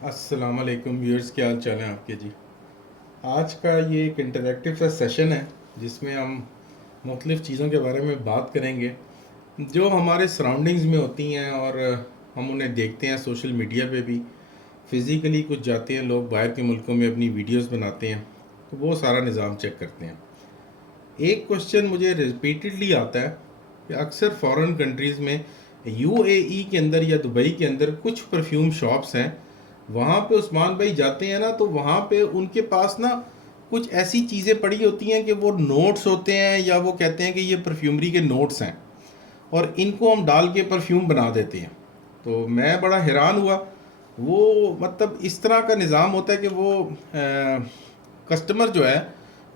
अस्सलाम वालेकुम व्यूअर्स, क्या हाल चाल है आपके जी। आज का ये एक इंटरैक्टिव सा सेशन है जिसमें हम मुख्तलिफ़ चीज़ों के बारे में बात करेंगे जो हमारे सराउंडिंग्स में होती हैं, और हम उन्हें देखते हैं सोशल मीडिया पे भी। फ़िज़िकली कुछ जाते हैं लोग बाहर के मुल्कों में, अपनी वीडियोस बनाते हैं, तो वो सारा निज़ाम चेक करते हैं। एक क्वेश्चन मुझे रिपीटेडली आता है कि अक्सर फॉरेन कंट्रीज़ में, यूएई के अंदर या दुबई के अंदर कुछ परफ्यूम शॉप्स हैं। वहाँ पे उस्मान भाई जाते हैं ना, तो वहाँ पे उनके पास ना कुछ ऐसी चीज़ें पड़ी होती हैं कि वो नोट्स होते हैं, या वो कहते हैं कि ये परफ्यूमरी के नोट्स हैं और इनको हम डाल के परफ्यूम बना देते हैं। तो मैं बड़ा हैरान हुआ। वो मतलब इस तरह का निज़ाम होता है कि वो कस्टमर जो है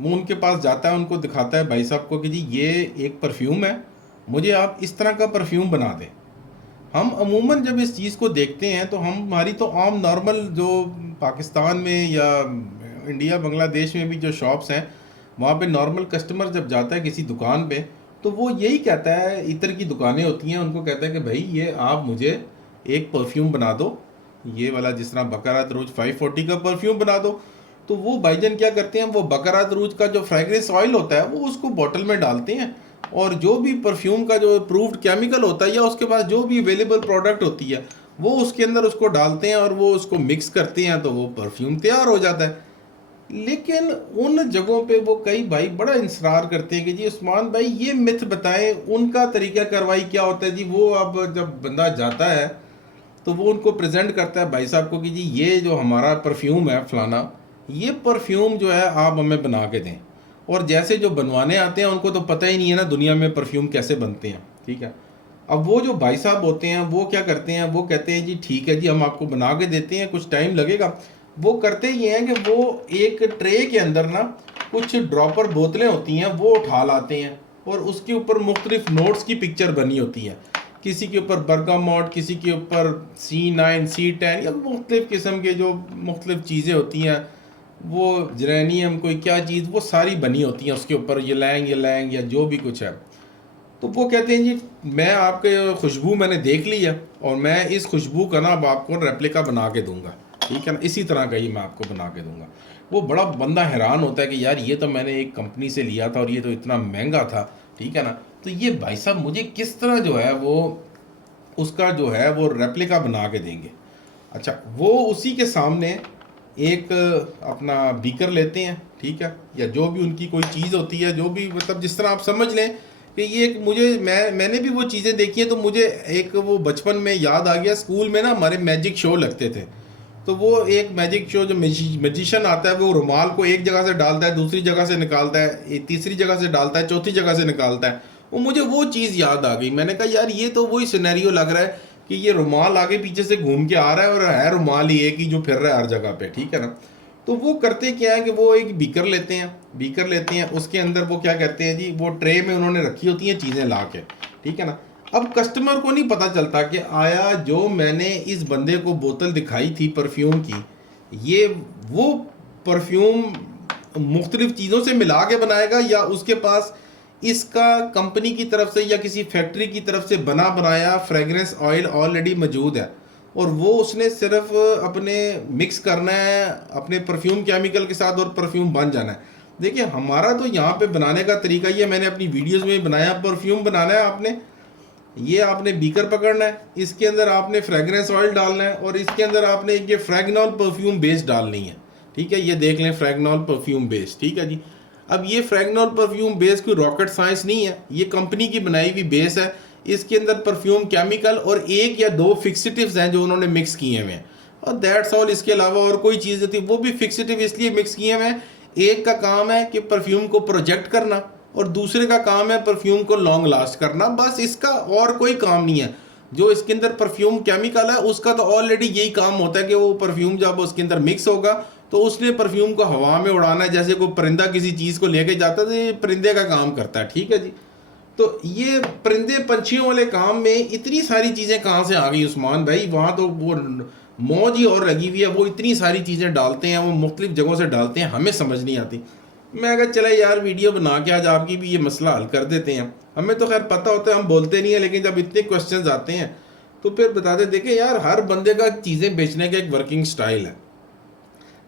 वो उनके पास जाता है, उनको दिखाता है भाई साहब को कि जी ये एक परफ्यूम है, मुझे आप इस तरह का परफ्यूम बना दें। हम अमूमन जब इस चीज़ को देखते हैं तो हमारी तो आम नॉर्मल जो पाकिस्तान में या इंडिया बांग्लादेश में भी जो शॉप्स हैं, वहाँ पे नॉर्मल कस्टमर जब जाता है किसी दुकान पे, तो वो यही कहता है, इतर की दुकानें होती हैं, उनको कहता है कि भाई ये आप मुझे एक परफ्यूम बना दो, ये वाला जिस तरह बकरात रोज 540 का परफ्यूम बना दो। तो वो भाईजान क्या करते हैं, वो बकरात रोज का जो फ्रेग्रेंस ऑयल होता है वो उसको बॉटल में डालते हैं, और जो भी परफ्यूम का जो अप्रूव्ड केमिकल होता है या उसके पास जो भी अवेलेबल प्रोडक्ट होती है वो उसके अंदर उसको डालते हैं और वो उसको मिक्स करते हैं, तो वो परफ्यूम तैयार हो जाता है। लेकिन उन जगहों पे वो कई भाई बड़ा इंसरार करते हैं कि जी उस्मान भाई ये मिथ बताएं, उनका तरीका कार्रवाई क्या होता है जी। वो अब जब बंदा जाता है तो वो उनको प्रेजेंट करता है भाई साहब को कि जी ये जो हमारा परफ्यूम है फलाना, ये परफ्यूम जो है आप हमें बना के दें। और जैसे जो बनवाने आते हैं उनको तो पता ही नहीं है ना दुनिया में परफ्यूम कैसे बनते हैं, ठीक है। अब वो जो भाई साहब होते हैं वो क्या करते हैं, वो कहते हैं जी ठीक है जी हम आपको बना के देते हैं, कुछ टाइम लगेगा। वो करते ये हैं कि वो एक ट्रे के अंदर ना कुछ ड्रॉपर बोतलें होती हैं वो उठा लाते हैं, और उसके ऊपर मुख्तलिफ नोट्स की पिक्चर बनी होती है। किसी के ऊपर बर्गामोट, किसी के ऊपर C9 C10 या मुख्तलिफ किस्म के जो मुख्तलिफ चीज़ें होती हैं, वो जरेनियम कोई क्या चीज़, वो सारी बनी होती हैं उसके ऊपर, ये लैंग या जो भी कुछ है। तो वो कहते हैं जी मैं आपके खुशबू मैंने देख ली है, और मैं इस खुशबू का ना अब आपको रेप्लिका बना के दूंगा, ठीक है ना, इसी तरह का ही मैं आपको बना के दूंगा। वो बड़ा बंदा हैरान होता है कि यार ये तो मैंने एक कंपनी से लिया था और ये तो इतना महंगा था, ठीक है ना। तो ये भाई साहब मुझे किस तरह जो है वो उसका जो है वो रेप्लिका बना के देंगे। अच्छा, वो उसी के सामने एक अपना बीकर लेते हैं, ठीक है, या जो भी उनकी कोई चीज़ होती है, जो भी मतलब जिस तरह आप समझ लें कि ये एक मुझे मैंने भी वो चीज़ें देखी हैं, तो मुझे एक वो बचपन में याद आ गया। स्कूल में ना हमारे मैजिक शो लगते थे, तो वो एक मैजिक शो जो मैजिशियन आता है वो रुमाल को एक जगह से डालता है, दूसरी जगह से निकालता है, तीसरी जगह से डालता है, चौथी जगह से निकालता है। वो मुझे वो चीज़ याद आ गई। मैंने कहा यार ये तो वही सिनेरियो लग रहा है कि ये रुमाल आगे पीछे से घूम के आ रहा है और है रुमाल ही एक ही जो फिर रहा है हर जगह पे, ठीक है ना। तो वो करते क्या है कि वो एक बीकर लेते हैं, उसके अंदर वो क्या करते हैं जी, वो ट्रे में उन्होंने रखी होती हैं चीज़ें ला के, ठीक है ना। अब कस्टमर को नहीं पता चलता कि आया जो मैंने इस बंदे को बोतल दिखाई थी परफ्यूम की, ये वो परफ्यूम मुख्तलिफ चीज़ों से मिला के बनाएगा, या उसके पास इसका कंपनी की तरफ से या किसी फैक्ट्री की तरफ से बना बनाया फ्रेगरेंस ऑयल ऑलरेडी मौजूद है, और वो उसने सिर्फ अपने मिक्स करना है अपने परफ्यूम केमिकल के साथ और परफ्यूम बन जाना है। देखिए हमारा तो यहाँ पे बनाने का तरीका ये मैंने अपनी वीडियोस में बनाया। परफ्यूम बनाना है आपने, ये आपने बीकर पकड़ना है, इसके अंदर आपने फ्रेगरेंस ऑयल डालना है, और इसके अंदर आपने ये फ्रेगनॉल परफ्यूम बेस डालनी है, ठीक है। ये देख लें फ्रेगनॉल परफ्यूम बेस, ठीक है जी। अब ये फ्रेगनॉल परफ्यूम बेस कोई रॉकेट साइंस नहीं है, ये कंपनी की बनाई हुई बेस है। इसके अंदर परफ्यूम केमिकल और एक या दो फिक्सेटिव्स हैं जो उन्होंने मिक्स किए हुए हैं, और दैट्स ऑल। इसके अलावा और कोई चीज़ होती है, वो भी फिक्सेटिव इसलिए मिक्स किए हुए हैं। एक का काम है कि परफ्यूम को प्रोजेक्ट करना, और दूसरे का काम है परफ्यूम को लॉन्ग लास्ट करना, बस इसका और कोई काम नहीं है। जो इसके अंदर परफ्यूम केमिकल है उसका तो ऑलरेडी यही काम होता है कि वो परफ्यूम जब उसके अंदर मिक्स होगा तो उसने परफ्यूम को हवा में उड़ाना है, जैसे कोई परिंदा किसी चीज़ को लेके जाता है तो ये परिंदे का काम करता है, ठीक है जी। तो ये परिंदे पंछियों वाले काम में इतनी सारी चीज़ें कहाँ से आ गई उस्मान भाई, वहाँ तो वो मौज ही और लगी हुई है। वो इतनी सारी चीज़ें डालते हैं, वो मुख्तलिफ जगहों से डालते हैं, हमें समझ नहीं आती। मैं कहा चला यार वीडियो बना के आज आपकी भी ये मसला हल कर देते हैं। हमें तो खैर पता होता है, हम बोलते नहीं है, लेकिन जब इतने क्वेश्चंस आते हैं तो फिर बताते देखें यार, हर बंदे का चीज़ें बेचने का एक वर्किंग स्टाइल है।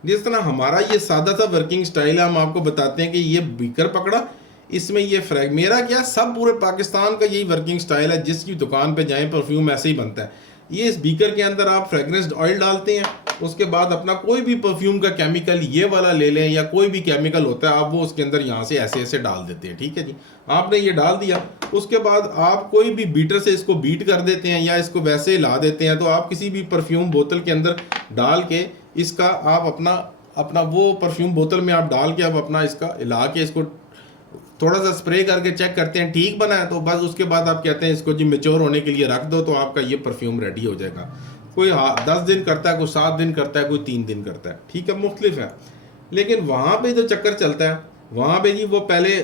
जिस तरह हमारा ये सादा सा वर्किंग स्टाइल है, हम आपको बताते हैं कि ये बीकर पकड़ा, इसमें ये फ्रैग, मेरा क्या, सब पूरे पाकिस्तान का यही वर्किंग स्टाइल है। जिसकी दुकान पे जाएं परफ्यूम ऐसे ही बनता है। ये इस बीकर के अंदर आप फ्रेगरेंस ऑयल डालते हैं, उसके बाद अपना कोई भी परफ्यूम का केमिकल ये वाला ले लें या कोई भी केमिकल होता है, आप वो उसके अंदर यहाँ से ऐसे ऐसे डाल देते हैं। ठीक है जी, आपने ये डाल दिया, उसके बाद आप कोई भी बीटर से इसको बीट कर देते हैं या इसको वैसे हिला देते हैं। तो आप किसी भी परफ्यूम बोतल के अंदर डाल के इसका आप अपना अपना वो परफ्यूम बोतल में आप डाल के अब अपना इसका हिला के इसको थोड़ा सा स्प्रे करके चेक करते हैं, ठीक बना है तो बस उसके बाद आप कहते हैं इसको जी मेच्योर होने के लिए रख दो, तो आपका ये परफ्यूम रेडी हो जाएगा। कोई 10 दिन करता है, कोई 7 दिन करता है, कोई 3 दिन करता है। ठीक है, मुख्तलिफ है। लेकिन वहाँ पे जो चक्कर चलता है, वहाँ पे जी वो पहले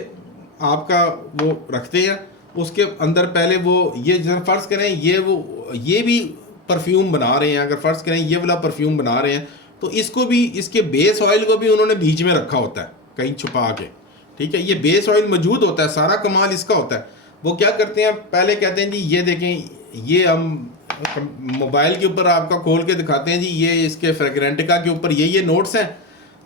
आपका वो रखते हैं, उसके अंदर पहले वो ये फ़र्ज़ करें ये भी परफ्यूम बना रहे हैं, अगर फ़र्ज़ करें ये वाला परफ्यूम बना रहे हैं तो इसको भी, इसके बेस ऑयल को भी उन्होंने बीच में रखा होता है कहीं छुपा के। ठीक है, ये बेस ऑयल मौजूद होता है, सारा कमाल इसका होता है। वो क्या करते हैं, पहले कहते हैं जी ये देखें, ये हम मोबाइल के ऊपर आपका खोल के दिखाते हैं जी, ये इसके फ्रेगरेंटिका के ऊपर ये नोट्स हैं।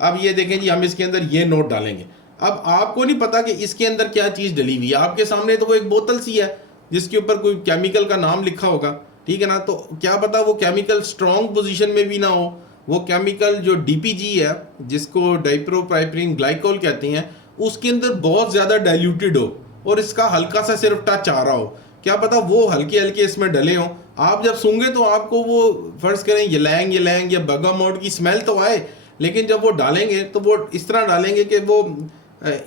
अब ये देखें जी, हम इसके अंदर ये नोट डालेंगे। अब आपको नहीं पता कि इसके अंदर क्या चीज़ डली हुई है, आपके सामने तो वो एक बोतल सी है जिसके ऊपर कोई केमिकल का नाम लिखा होगा। ठीक है ना, तो क्या पता वो केमिकल स्ट्रॉन्ग पोजीशन में भी ना हो, वो केमिकल जो डीपीजी है, जिसको डाइप्रोपाइप्रीन ग्लाइकोल कहते हैं, उसके अंदर बहुत ज़्यादा डाइल्यूटेड हो और इसका हल्का सा सिर्फ टच आ रहा हो। क्या पता वो हल्के हल्के इसमें डले हों। आप जब सूंघे तो आपको वो फ़र्ज़ करें यलैंग या बर्गामोट की स्मेल तो आए, लेकिन जब वो डालेंगे तो वो इस तरह डालेंगे कि वो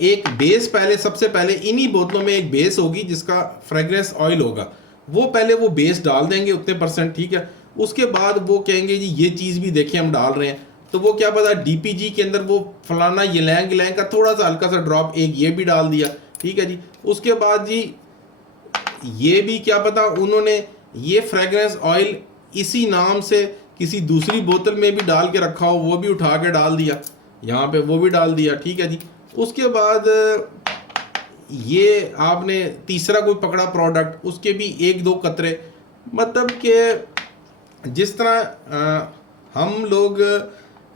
एक बेस, पहले सबसे पहले इन्हीं बोतलों में एक बेस होगी जिसका फ्रेगरेंस ऑयल होगा, वो पहले वो बेस डाल देंगे उतने %। ठीक है, उसके बाद वो कहेंगे जी ये चीज़ भी देखिए हम डाल रहे हैं, तो वो क्या पता डीपीजी के अंदर वो फलाना यलैंग का थोड़ा सा हल्का सा ड्रॉप एक ये भी डाल दिया। ठीक है जी, उसके बाद जी ये भी क्या पता उन्होंने ये फ्रेगरेंस ऑयल इसी नाम से किसी दूसरी बोतल में भी डाल के रखा हो, वो भी उठा के डाल दिया यहाँ पे, वो भी डाल दिया। ठीक है जी, उसके बाद ये आपने तीसरा कोई पकड़ा प्रोडक्ट, उसके भी 1-2 कतरे, मतलब कि जिस तरह हम लोग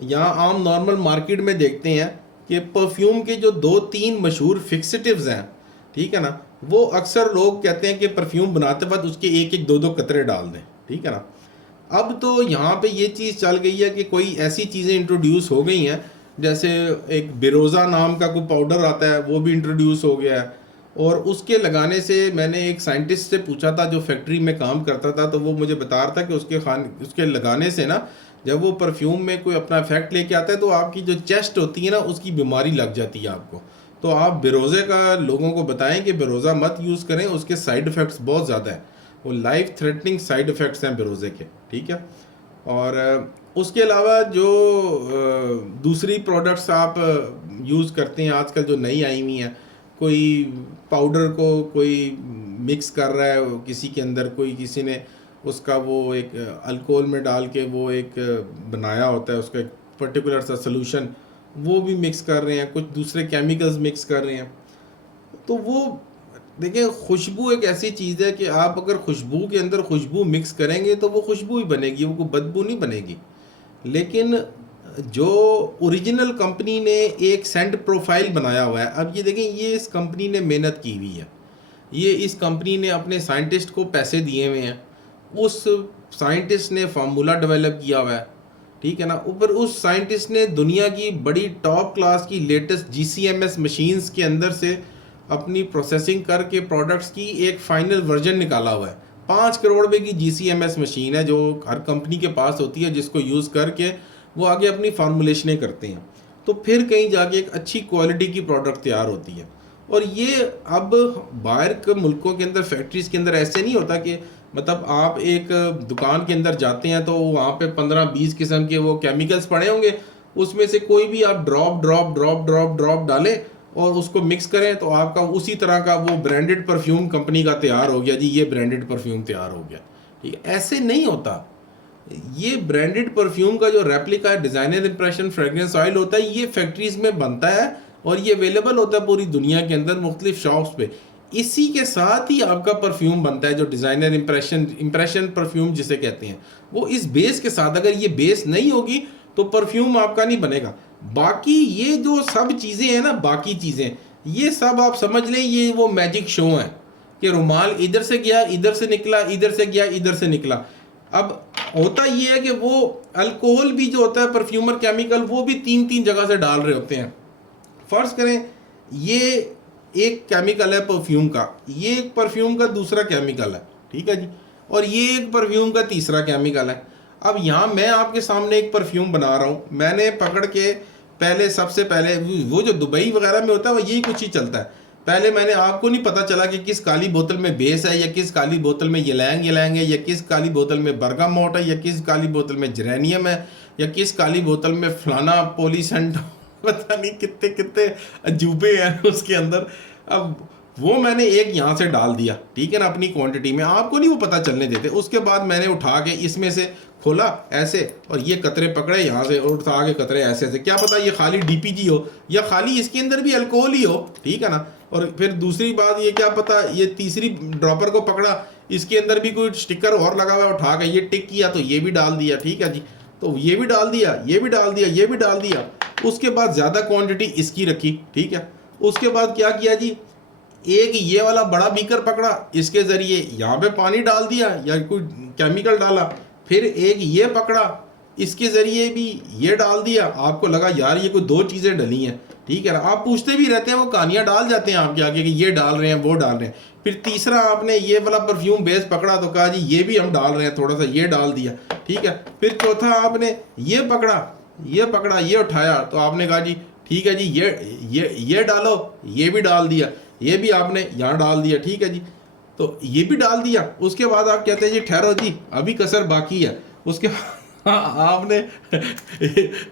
यहाँ आम नॉर्मल मार्केट में देखते हैं कि परफ्यूम के जो 2-3 मशहूर फिक्सेटिव्स हैं, ठीक है ना, वो अक्सर लोग कहते हैं कि परफ्यूम बनाते वक्त उसके 1-1, 2-2 कतरे डाल दें। ठीक है ना, अब तो यहाँ पे ये चीज़ चल गई है कि कोई ऐसी चीज़ें इंट्रोड्यूस हो गई हैं, जैसे एक बेरोज़ा नाम का कोई पाउडर आता है, वो भी इंट्रोड्यूस हो गया है। और उसके लगाने से मैंने एक साइंटिस्ट से पूछा था जो फैक्ट्री में काम करता था, तो वो मुझे बता रहा था कि उसके लगाने से ना, जब वो परफ्यूम में कोई अपना इफेक्ट लेके आता है तो आपकी जो चेस्ट होती है ना, उसकी बीमारी लग जाती है आपको। तो आप बेरोज़े का लोगों को बताएं कि बेरोज़ा मत यूज़ करें, उसके साइड इफ़ेक्ट्स बहुत ज़्यादा हैं, वो लाइफ थ्रेटनिंग साइड इफ़ेक्ट्स हैं बेरोज़े के। ठीक है, और उसके अलावा जो दूसरी प्रोडक्ट्स आप यूज़ करते हैं आजकल जो नई आई हुई हैं, कोई पाउडर को कोई मिक्स कर रहा है किसी के अंदर, कोई किसी ने उसका वो एक अल्कोहल में डाल के वो एक बनाया होता है, उसका एक पर्टिकुलर सा सलूशन, वो भी मिक्स कर रहे हैं, कुछ दूसरे केमिकल्स मिक्स कर रहे हैं। तो वो देखिए, खुशबू एक ऐसी चीज़ है कि आप अगर खुशबू के अंदर खुशबू मिक्स करेंगे तो वो खुशबू ही बनेगी, वो कोई बदबू नहीं बनेगी। लेकिन जो ओरिजिनल कंपनी ने एक सेंट प्रोफाइल बनाया हुआ है, अब ये देखें, ये इस कंपनी ने मेहनत की हुई है, ये इस कंपनी ने अपने साइंटिस्ट को पैसे दिए हुए हैं, उस साइंटिस्ट ने फार्मूला डेवलप किया हुआ है। ठीक है ना, ऊपर उस साइंटिस्ट ने दुनिया की बड़ी टॉप क्लास की लेटेस्ट GCMS मशीन्स के अंदर से अपनी प्रोसेसिंग करके प्रोडक्ट्स की एक फाइनल वर्जन निकाला हुआ है। 5 करोड़ रुपए की GCMS मशीन है जो हर कंपनी के पास होती है, जिसको यूज़ करके वो आगे अपनी फार्मूलेशनें करते हैं, तो फिर कहीं जाके एक अच्छी क्वालिटी की प्रोडक्ट तैयार होती है। और ये अब बाहर के मुल्कों के अंदर फैक्ट्रीज़ के अंदर ऐसे नहीं होता कि मतलब आप एक दुकान के अंदर जाते हैं तो वहाँ पे 15-20 किस्म के वो केमिकल्स पड़े होंगे, उसमें से कोई भी आप ड्रॉप डालें और उसको मिक्स करें तो आपका उसी तरह का वो ब्रांडेड परफ्यूम कंपनी का तैयार हो गया जी, ये ब्रांडेड परफ्यूम तैयार हो गया। ठीक है, ऐसे नहीं होता। ये ब्रांडेड परफ्यूम का जो replica designer impression fragrance oil होता है, ये फैक्ट्रीज़ में बनता है और ये अवेलेबल होता है पूरी दुनिया के अंदर मुख्तलिफ शॉप्स पे। इसी के साथ ही आपका परफ्यूम बनता है, जो डिज़ाइनर इम्प्रेशन परफ्यूम जिसे कहते हैं, वो इस बेस के साथ, अगर ये बेस नहीं होगी तो परफ्यूम आपका नहीं बनेगा। बाकी ये जो सब चीज़ें हैं ना, बाकी चीज़ें ये सब आप समझ लें ये वो मैजिक शो है कि रुमाल इधर से गया, इधर से निकला, इधर से गया, इधर से निकला। अब होता ये है कि वो अल्कोहल भी जो होता है, परफ्यूमर केमिकल, वो भी 3-3 जगह से डाल रहे होते हैं। फ़र्ज़ करें ये एक केमिकल है परफ्यूम का, ये एक परफ्यूम का दूसरा केमिकल है, ठीक है जी, और ये एक परफ्यूम का तीसरा केमिकल है। अब यहाँ मैं आपके सामने एक परफ्यूम बना रहा हूँ, मैंने पकड़ के पहले, सबसे पहले वो जो दुबई वगैरह में होता है वो यही कुछ ही चलता है। पहले मैंने, आपको नहीं पता चला कि किस काली बोतल में बेस है, या किस काली बोतल में यलैंग है, या किस काली बोतल में बर्गामोट है, या किस काली बोतल में जेरेनियम है, या किस काली बोतल में फलाना पोलीसेंट पता नहीं कितने कितने अजूबे हैं उसके अंदर। अब वो मैंने एक यहाँ से डाल दिया, ठीक है ना, अपनी क्वांटिटी में, आपको नहीं वो पता चलने देते। उसके बाद मैंने उठा के इसमें से खोला ऐसे, और ये कतरे पकड़े यहाँ से, और उठा के कतरे ऐसे ऐसे, क्या पता ये खाली डीपीजी हो या खाली इसके अंदर भी अल्कोहल ही हो, ठीक है ना। और फिर दूसरी बात ये, क्या पता ये तीसरी ड्रॉपर को पकड़ा, इसके अंदर भी कोई स्टिकर और लगा हुआ है, उठा के ये टिक किया तो ये भी डाल दिया, ठीक है जी, तो ये भी डाल दिया, ये भी डाल दिया, ये भी डाल दिया। उसके बाद ज़्यादा क्वांटिटी इसकी रखी, ठीक है। उसके बाद क्या किया जी, एक ये वाला बड़ा बीकर पकड़ा, इसके ज़रिए यहाँ पे पानी डाल दिया या कोई केमिकल डाला, फिर एक ये पकड़ा, इसके ज़रिए भी ये डाल दिया। आपको लगा यार ये कोई 2 चीज़ें डली हैं, ठीक है ना, आप पूछते भी रहते हैं, वो कहानियाँ डाल जाते हैं आपके आगे कि ये डाल रहे हैं, वो डाल रहे हैं। फिर तीसरा आपने ये वाला परफ्यूम बेस पकड़ा तो कहा जी ये भी हम डाल रहे हैं, थोड़ा सा ये डाल दिया, ठीक है। फिर चौथा आपने ये पकड़ा, ये उठाया तो आपने कहा जी ठीक है जी, ये डालो, ये भी डाल दिया, ये भी आपने यहाँ डाल दिया, ठीक है जी, तो ये भी डाल दिया। उसके बाद आप कहते हैं जी ठहरो जी अभी कसर बाकी है। उसके आपने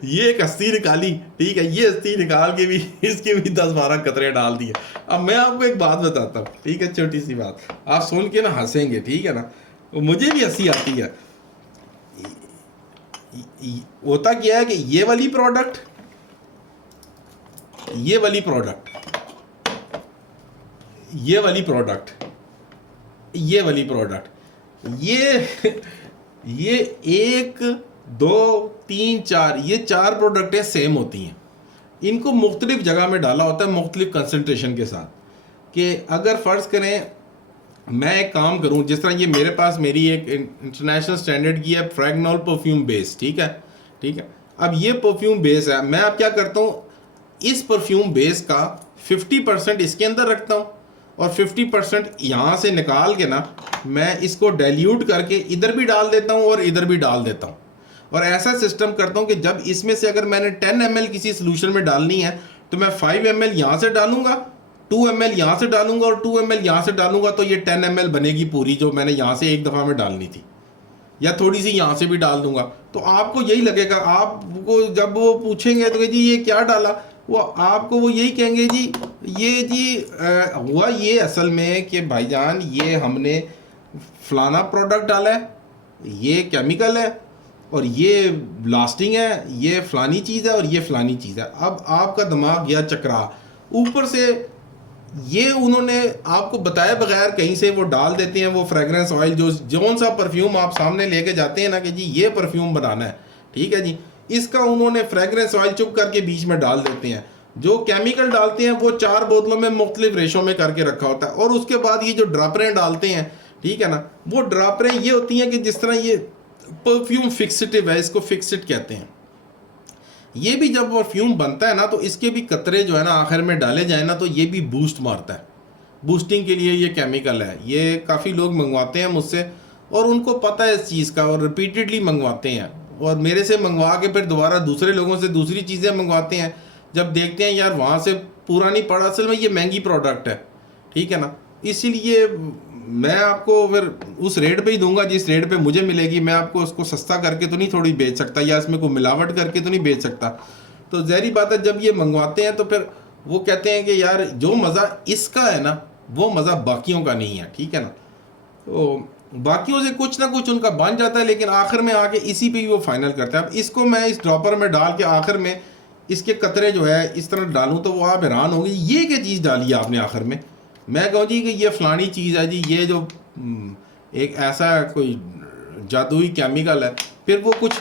ये एक अस्सी निकाली, ठीक है, ये अस्सी निकाल के भी इसके भी 10-12 कतरे डाल दिए। अब मैं आपको एक बात बताता हूँ, ठीक है, छोटी सी बात, आप सुन के ना हंसेंगे, ठीक है ना, मुझे भी हंसी आती है। होता क्या है कि ये वाली प्रोडक्ट, ये वाली प्रोडक्ट, ये वाली प्रोडक्ट, ये वाली प्रोडक्ट, ये 1 2 3 4, ये 4 प्रोडक्टें सेम होती हैं। इनको मुख्तलिफ जगह में डाला होता है मुख्तलिफ कंसंट्रेशन के साथ। कि अगर फ़र्ज़ करें मैं एक काम करूं, जिस तरह ये मेरे पास मेरी एक इंटरनेशनल स्टैंडर्ड की है फ्रैगनॉल परफ्यूम बेस, ठीक है, ठीक है। अब ये परफ्यूम बेस है, मैं अब क्या करता हूँ, इस परफ्यूम बेस का 50% इसके अंदर रखता हूँ और 50% यहाँ से निकाल के ना मैं इसको डाइल्यूट करके इधर भी डाल देता हूँ और इधर भी डाल देता हूँ। और ऐसा सिस्टम करता हूँ कि जब इसमें से अगर मैंने 10 ml किसी सोल्यूशन में डालनी है तो मैं 5 ml यहाँ से डालूंगा, 2 ml यहाँ से डालूंगा और 2 ml यहाँ से डालूंगा, तो ये 10 ml बनेगी पूरी जो मैंने यहाँ से एक दफ़ा में डालनी थी। या थोड़ी सी यहाँ से भी डाल दूंगा, तो आपको यही लगेगा, आपको जब वो पूछेंगे तो जी ये क्या डाला, वो आपको वो यही कहेंगे जी ये जी हुआ ये असल में कि भाईजान ये हमने फलाना प्रोडक्ट डाला है, ये केमिकल है और ये लास्टिंग है, ये फलानी चीज़ है और ये फलानी चीज़ है। अब आपका दिमाग गया चकरा, ऊपर से ये उन्होंने आपको बताए बगैर कहीं से वो डाल देते हैं वो फ्रेगरेंस ऑयल, जो जौन सा परफ्यूम आप सामने लेके जाते हैं ना कि जी ये परफ्यूम बनाना है, ठीक है जी, इसका उन्होंने फ्रेगरेंस ऑयल चुप करके बीच में डाल देते हैं। जो केमिकल डालते हैं वो 4 बोतलों में मुख्तलिफ रेशो में करके रखा होता है। और उसके बाद ये जो ड्रापरें डालते हैं, ठीक है ना, वो ड्रापरें ये होती हैं कि जिस तरह ये परफ्यूम फिक्सिटिव है, इसको फिक्सिट कहते हैं। ये भी जब परफ्यूम बनता है ना तो इसके भी कतरे जो है ना आखिर में डाले जाए ना तो ये भी बूस्ट मारता है, बूस्टिंग के लिए ये केमिकल है। ये काफ़ी लोग मंगवाते हैं मुझसे और उनको पता है इस चीज़ का और रिपीटेडली मंगवाते हैं और मेरे से मंगवा के फिर दोबारा दूसरे लोगों से दूसरी चीज़ें मंगवाते हैं। जब देखते हैं यार वहाँ से पूरा नहीं पड़ा, असल में ये महंगी प्रोडक्ट है, ठीक है ना, इसीलिए मैं आपको फिर उस रेट पे ही दूंगा जिस रेट पे मुझे मिलेगी। मैं आपको उसको सस्ता करके तो नहीं थोड़ी बेच सकता या इसमें कोई मिलावट करके तो नहीं बेच सकता। तो ज़ाहिर बात है जब ये मंगवाते हैं तो फिर वो कहते हैं कि यार जो मज़ा इसका है ना वो मज़ा बाकियों का नहीं है, ठीक है ना। तो बाकियों से कुछ ना कुछ उनका बन जाता है लेकिन आखिर में आके इसी पे ही वो फाइनल करते हैं। अब इसको मैं इस ड्रॉपर में डाल के आखिर में इसके कतरे जो है इस तरह डालूँ तो वो आप हैरान होंगे ये क्या चीज़ डाली है आपने आखिर में। मैं कहूँ जी कि ये फ़लानी चीज़ है जी, ये जो एक ऐसा कोई जादुई केमिकल है, फिर वो कुछ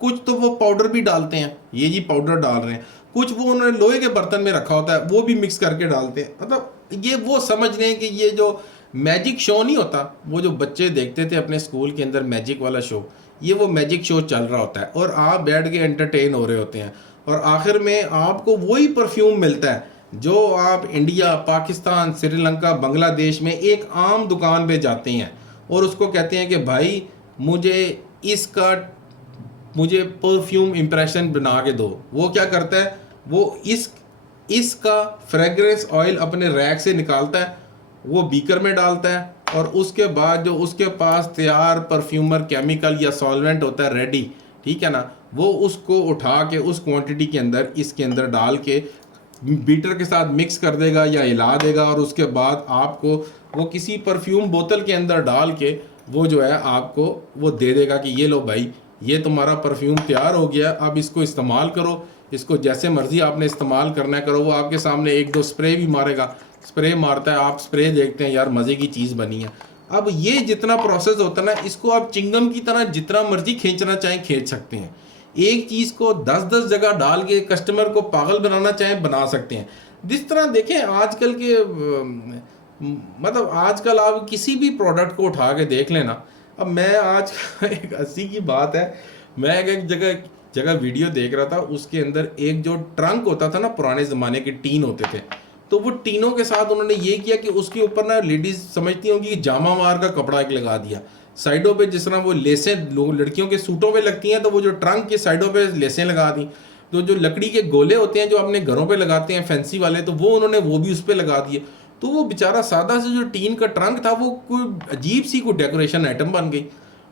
कुछ तो वो पाउडर भी डालते हैं, ये जी पाउडर डाल रहे हैं, कुछ वो उन्होंने लोहे के बर्तन में रखा होता है वो भी मिक्स करके डालते हैं। मतलब ये वो समझ रहे हैं कि ये जो मैजिक शो नहीं होता, वो जो बच्चे देखते थे अपने स्कूल के अंदर मैजिक वाला शो, ये वो मैजिक शो चल रहा होता है और आप बैठ के एंटरटेन हो रहे होते हैं, और आखिर में आपको वही परफ्यूम मिलता है जो आप इंडिया, पाकिस्तान, श्रीलंका, बांग्लादेश में एक आम दुकान पे जाते हैं और उसको कहते हैं कि भाई मुझे इसका मुझे परफ्यूम इम्प्रेशन बना के दो। वो क्या करता है, वो इसका फ्रेगरेंस ऑयल अपने रैक से निकालता है, वो बीकर में डालता है, और उसके बाद जो उसके पास तैयार परफ्यूमर केमिकल या सॉल्वेंट होता है रेडी, ठीक है ना, वो उसको उठा के उस क्वांटिटी के अंदर इसके अंदर डाल के बीटर के साथ मिक्स कर देगा या हिला देगा, और उसके बाद आपको वो किसी परफ्यूम बोतल के अंदर डाल के वो जो है आपको वो दे देगा कि ये लो भाई, ये तुम्हारा परफ्यूम तैयार हो गया, अब इसको इस्तेमाल करो, इसको जैसे मर्जी आपने इस्तेमाल करना है करो। वो आपके सामने एक दो स्प्रे भी मारेगा, स्प्रे मारता है, आप स्प्रे देखते हैं, यार मज़े की चीज़ बनी है। अब ये जितना प्रोसेस होता है ना, इसको आप चिंगम की तरह जितना मर्जी खींचना चाहें खींच सकते हैं। एक चीज़ को 10-10 जगह डाल के कस्टमर को पागल बनाना चाहें बना सकते हैं। जिस तरह देखें आजकल के मतलब आजकल आप किसी भी प्रोडक्ट को उठा के देख लेना। अब मैं आज एक हंसी की बात है, मैं एक जगह जगह वीडियो देख रहा था, उसके अंदर एक जो ट्रंक होता था ना, पुराने ज़माने के टीन होते थे, तो वो टीनों के साथ उन्होंने ये किया कि उसके ऊपर ना लेडीज़ समझती होंगी कि जामा मार का कपड़ा एक लगा दिया, साइडों पे जिस तरह वो लेसें लोग लड़कियों के सूटों पे लगती हैं, तो वो जो ट्रंक के साइडों पे लेसें लगा दी। तो जो लकड़ी के गोले होते हैं जो अपने घरों पे लगाते हैं फैंसी वाले, तो वो उन्होंने वो भी उस पर लगा दिए। तो वो बेचारा सादा से जो टीन का ट्रंक था वो कोई अजीब सी कोई डेकोरेशन आइटम बन गई।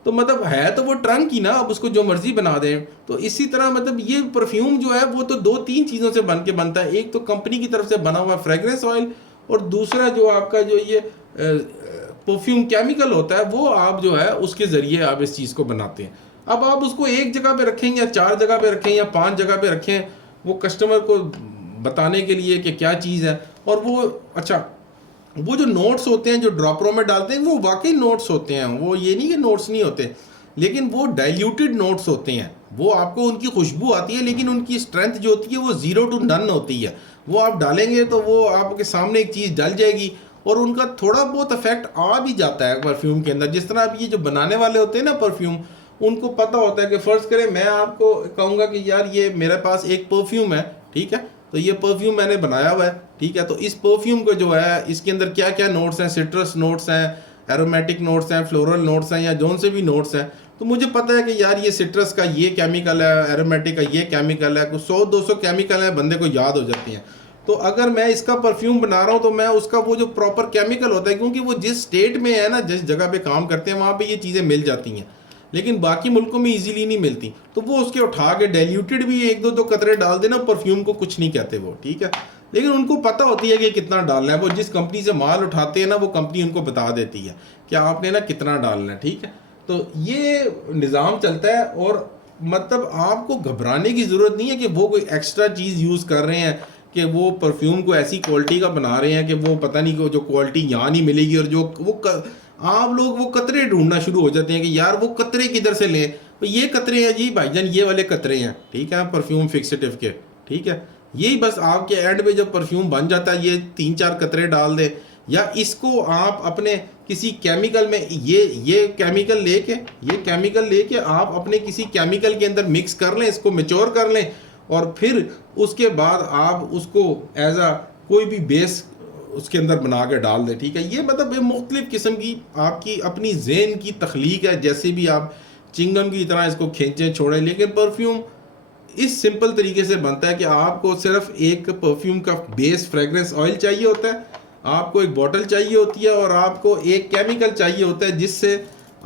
तो मतलब है तो वो ट्रंक ही ना, अब उसको जो मर्जी बना दें। तो इसी तरह मतलब ये परफ्यूम जो है वो तो 2-3 चीज़ों से बन के बनता है, एक तो कंपनी की तरफ से बना हुआ फ्रेगरेंस ऑयल, और दूसरा जो आपका जो ये परफ्यूम केमिकल होता है वो आप जो है उसके ज़रिए आप इस चीज़ को बनाते हैं। अब आप उसको एक जगह पे रखें या 4 जगह पे रखें या 5 जगह पे रखें, वो कस्टमर को बताने के लिए कि क्या चीज़ है। और वो अच्छा, वो जो नोट्स होते हैं जो ड्रॉपरों में डालते हैं वो वाकई नोट्स होते हैं, वो ये नहीं कि नोट्स नहीं होते, लेकिन वो डाइल्यूटेड नोट्स होते हैं। वो आपको उनकी खुशबू आती है, लेकिन उनकी स्ट्रेंथ जो होती है वो 0 to none होती है। वो आप डालेंगे तो वो आपके सामने एक चीज़ डल जाएगी और उनका थोड़ा बहुत इफेक्ट आ भी जाता है परफ्यूम के अंदर। जिस तरह अब ये जो बनाने वाले होते हैं ना परफ्यूम, उनको पता होता है कि फ़र्ज़ करें मैं आपको कहूँगा कि यार ये मेरे पास एक परफ्यूम है, ठीक है, तो ये परफ्यूम मैंने बनाया हुआ है, ठीक है, तो इस परफ्यूम को जो है इसके अंदर क्या क्या नोट्स हैं, सिट्रस नोट्स हैं, एरोमेटिक नोट्स हैं, फ्लोरल नोट्स हैं, या जौन से भी नोट्स हैं, तो मुझे पता है कि यार ये सिट्रस का ये केमिकल है, एरोमेटिक का ये केमिकल है, कुछ 100-200 केमिकल है, बंदे को याद हो जाती हैं। तो अगर मैं इसका परफ्यूम बना रहा हूँ तो मैं उसका वो जो प्रॉपर केमिकल होता है, क्योंकि वो जिस स्टेट में है ना, जिस जगह पे काम करते हैं वहाँ पे ये चीज़ें मिल जाती हैं, लेकिन बाकी मुल्कों में इजीली नहीं मिलती, तो वो उसके उठा के डाइल्यूटेड भी 1-2 कतरे डाल देना, परफ्यूम को कुछ नहीं कहते वो, ठीक है, लेकिन उनको पता होती है कि कितना डालना है। वो जिस कंपनी से माल उठाते हैं ना, वो कंपनी उनको बता देती है कि आपने ना कितना डालना है, ठीक है। तो ये निज़ाम चलता है, और मतलब आपको घबराने की ज़रूरत नहीं है कि वो कोई एक्स्ट्रा चीज़ यूज़ कर रहे हैं, कि वो परफ्यूम को ऐसी क्वालिटी का बना रहे हैं कि वो पता नहीं कि जो क्वालिटी यहाँ नहीं मिलेगी, और जो वो आप लोग वो कतरे ढूंढना शुरू हो जाते हैं कि यार वो कतरे किधर से लें। तो ये कतरे हैं जी भाईजान, ये वाले कतरे हैं, ठीक है, परफ्यूम फिक्सेटिव के, ठीक है। यही बस आपके एंड में जब परफ्यूम बन जाता है, ये 3-4 कतरे डाल दे, या इसको आप अपने किसी केमिकल में ये केमिकल लेके आप अपने किसी केमिकल के अंदर मिक्स कर लें, इसको मैच्योर कर लें, और फिर उसके बाद आप उसको एज आ कोई भी बेस उसके अंदर बना के डाल दें, ठीक है। ये मतलब मुख्तलिफ़ किस्म की आपकी अपनी ज़हन की तख्लीक है, जैसे भी आप चिंगम की तरह इसको खींचें छोड़ें, लेकिन परफ्यूम इस सिंपल तरीके से बनता है कि आपको सिर्फ एक परफ्यूम का बेस फ्रेगरेंस ऑयल चाहिए होता है, आपको एक बॉटल चाहिए होती है, और आपको एक केमिकल चाहिए होता है जिससे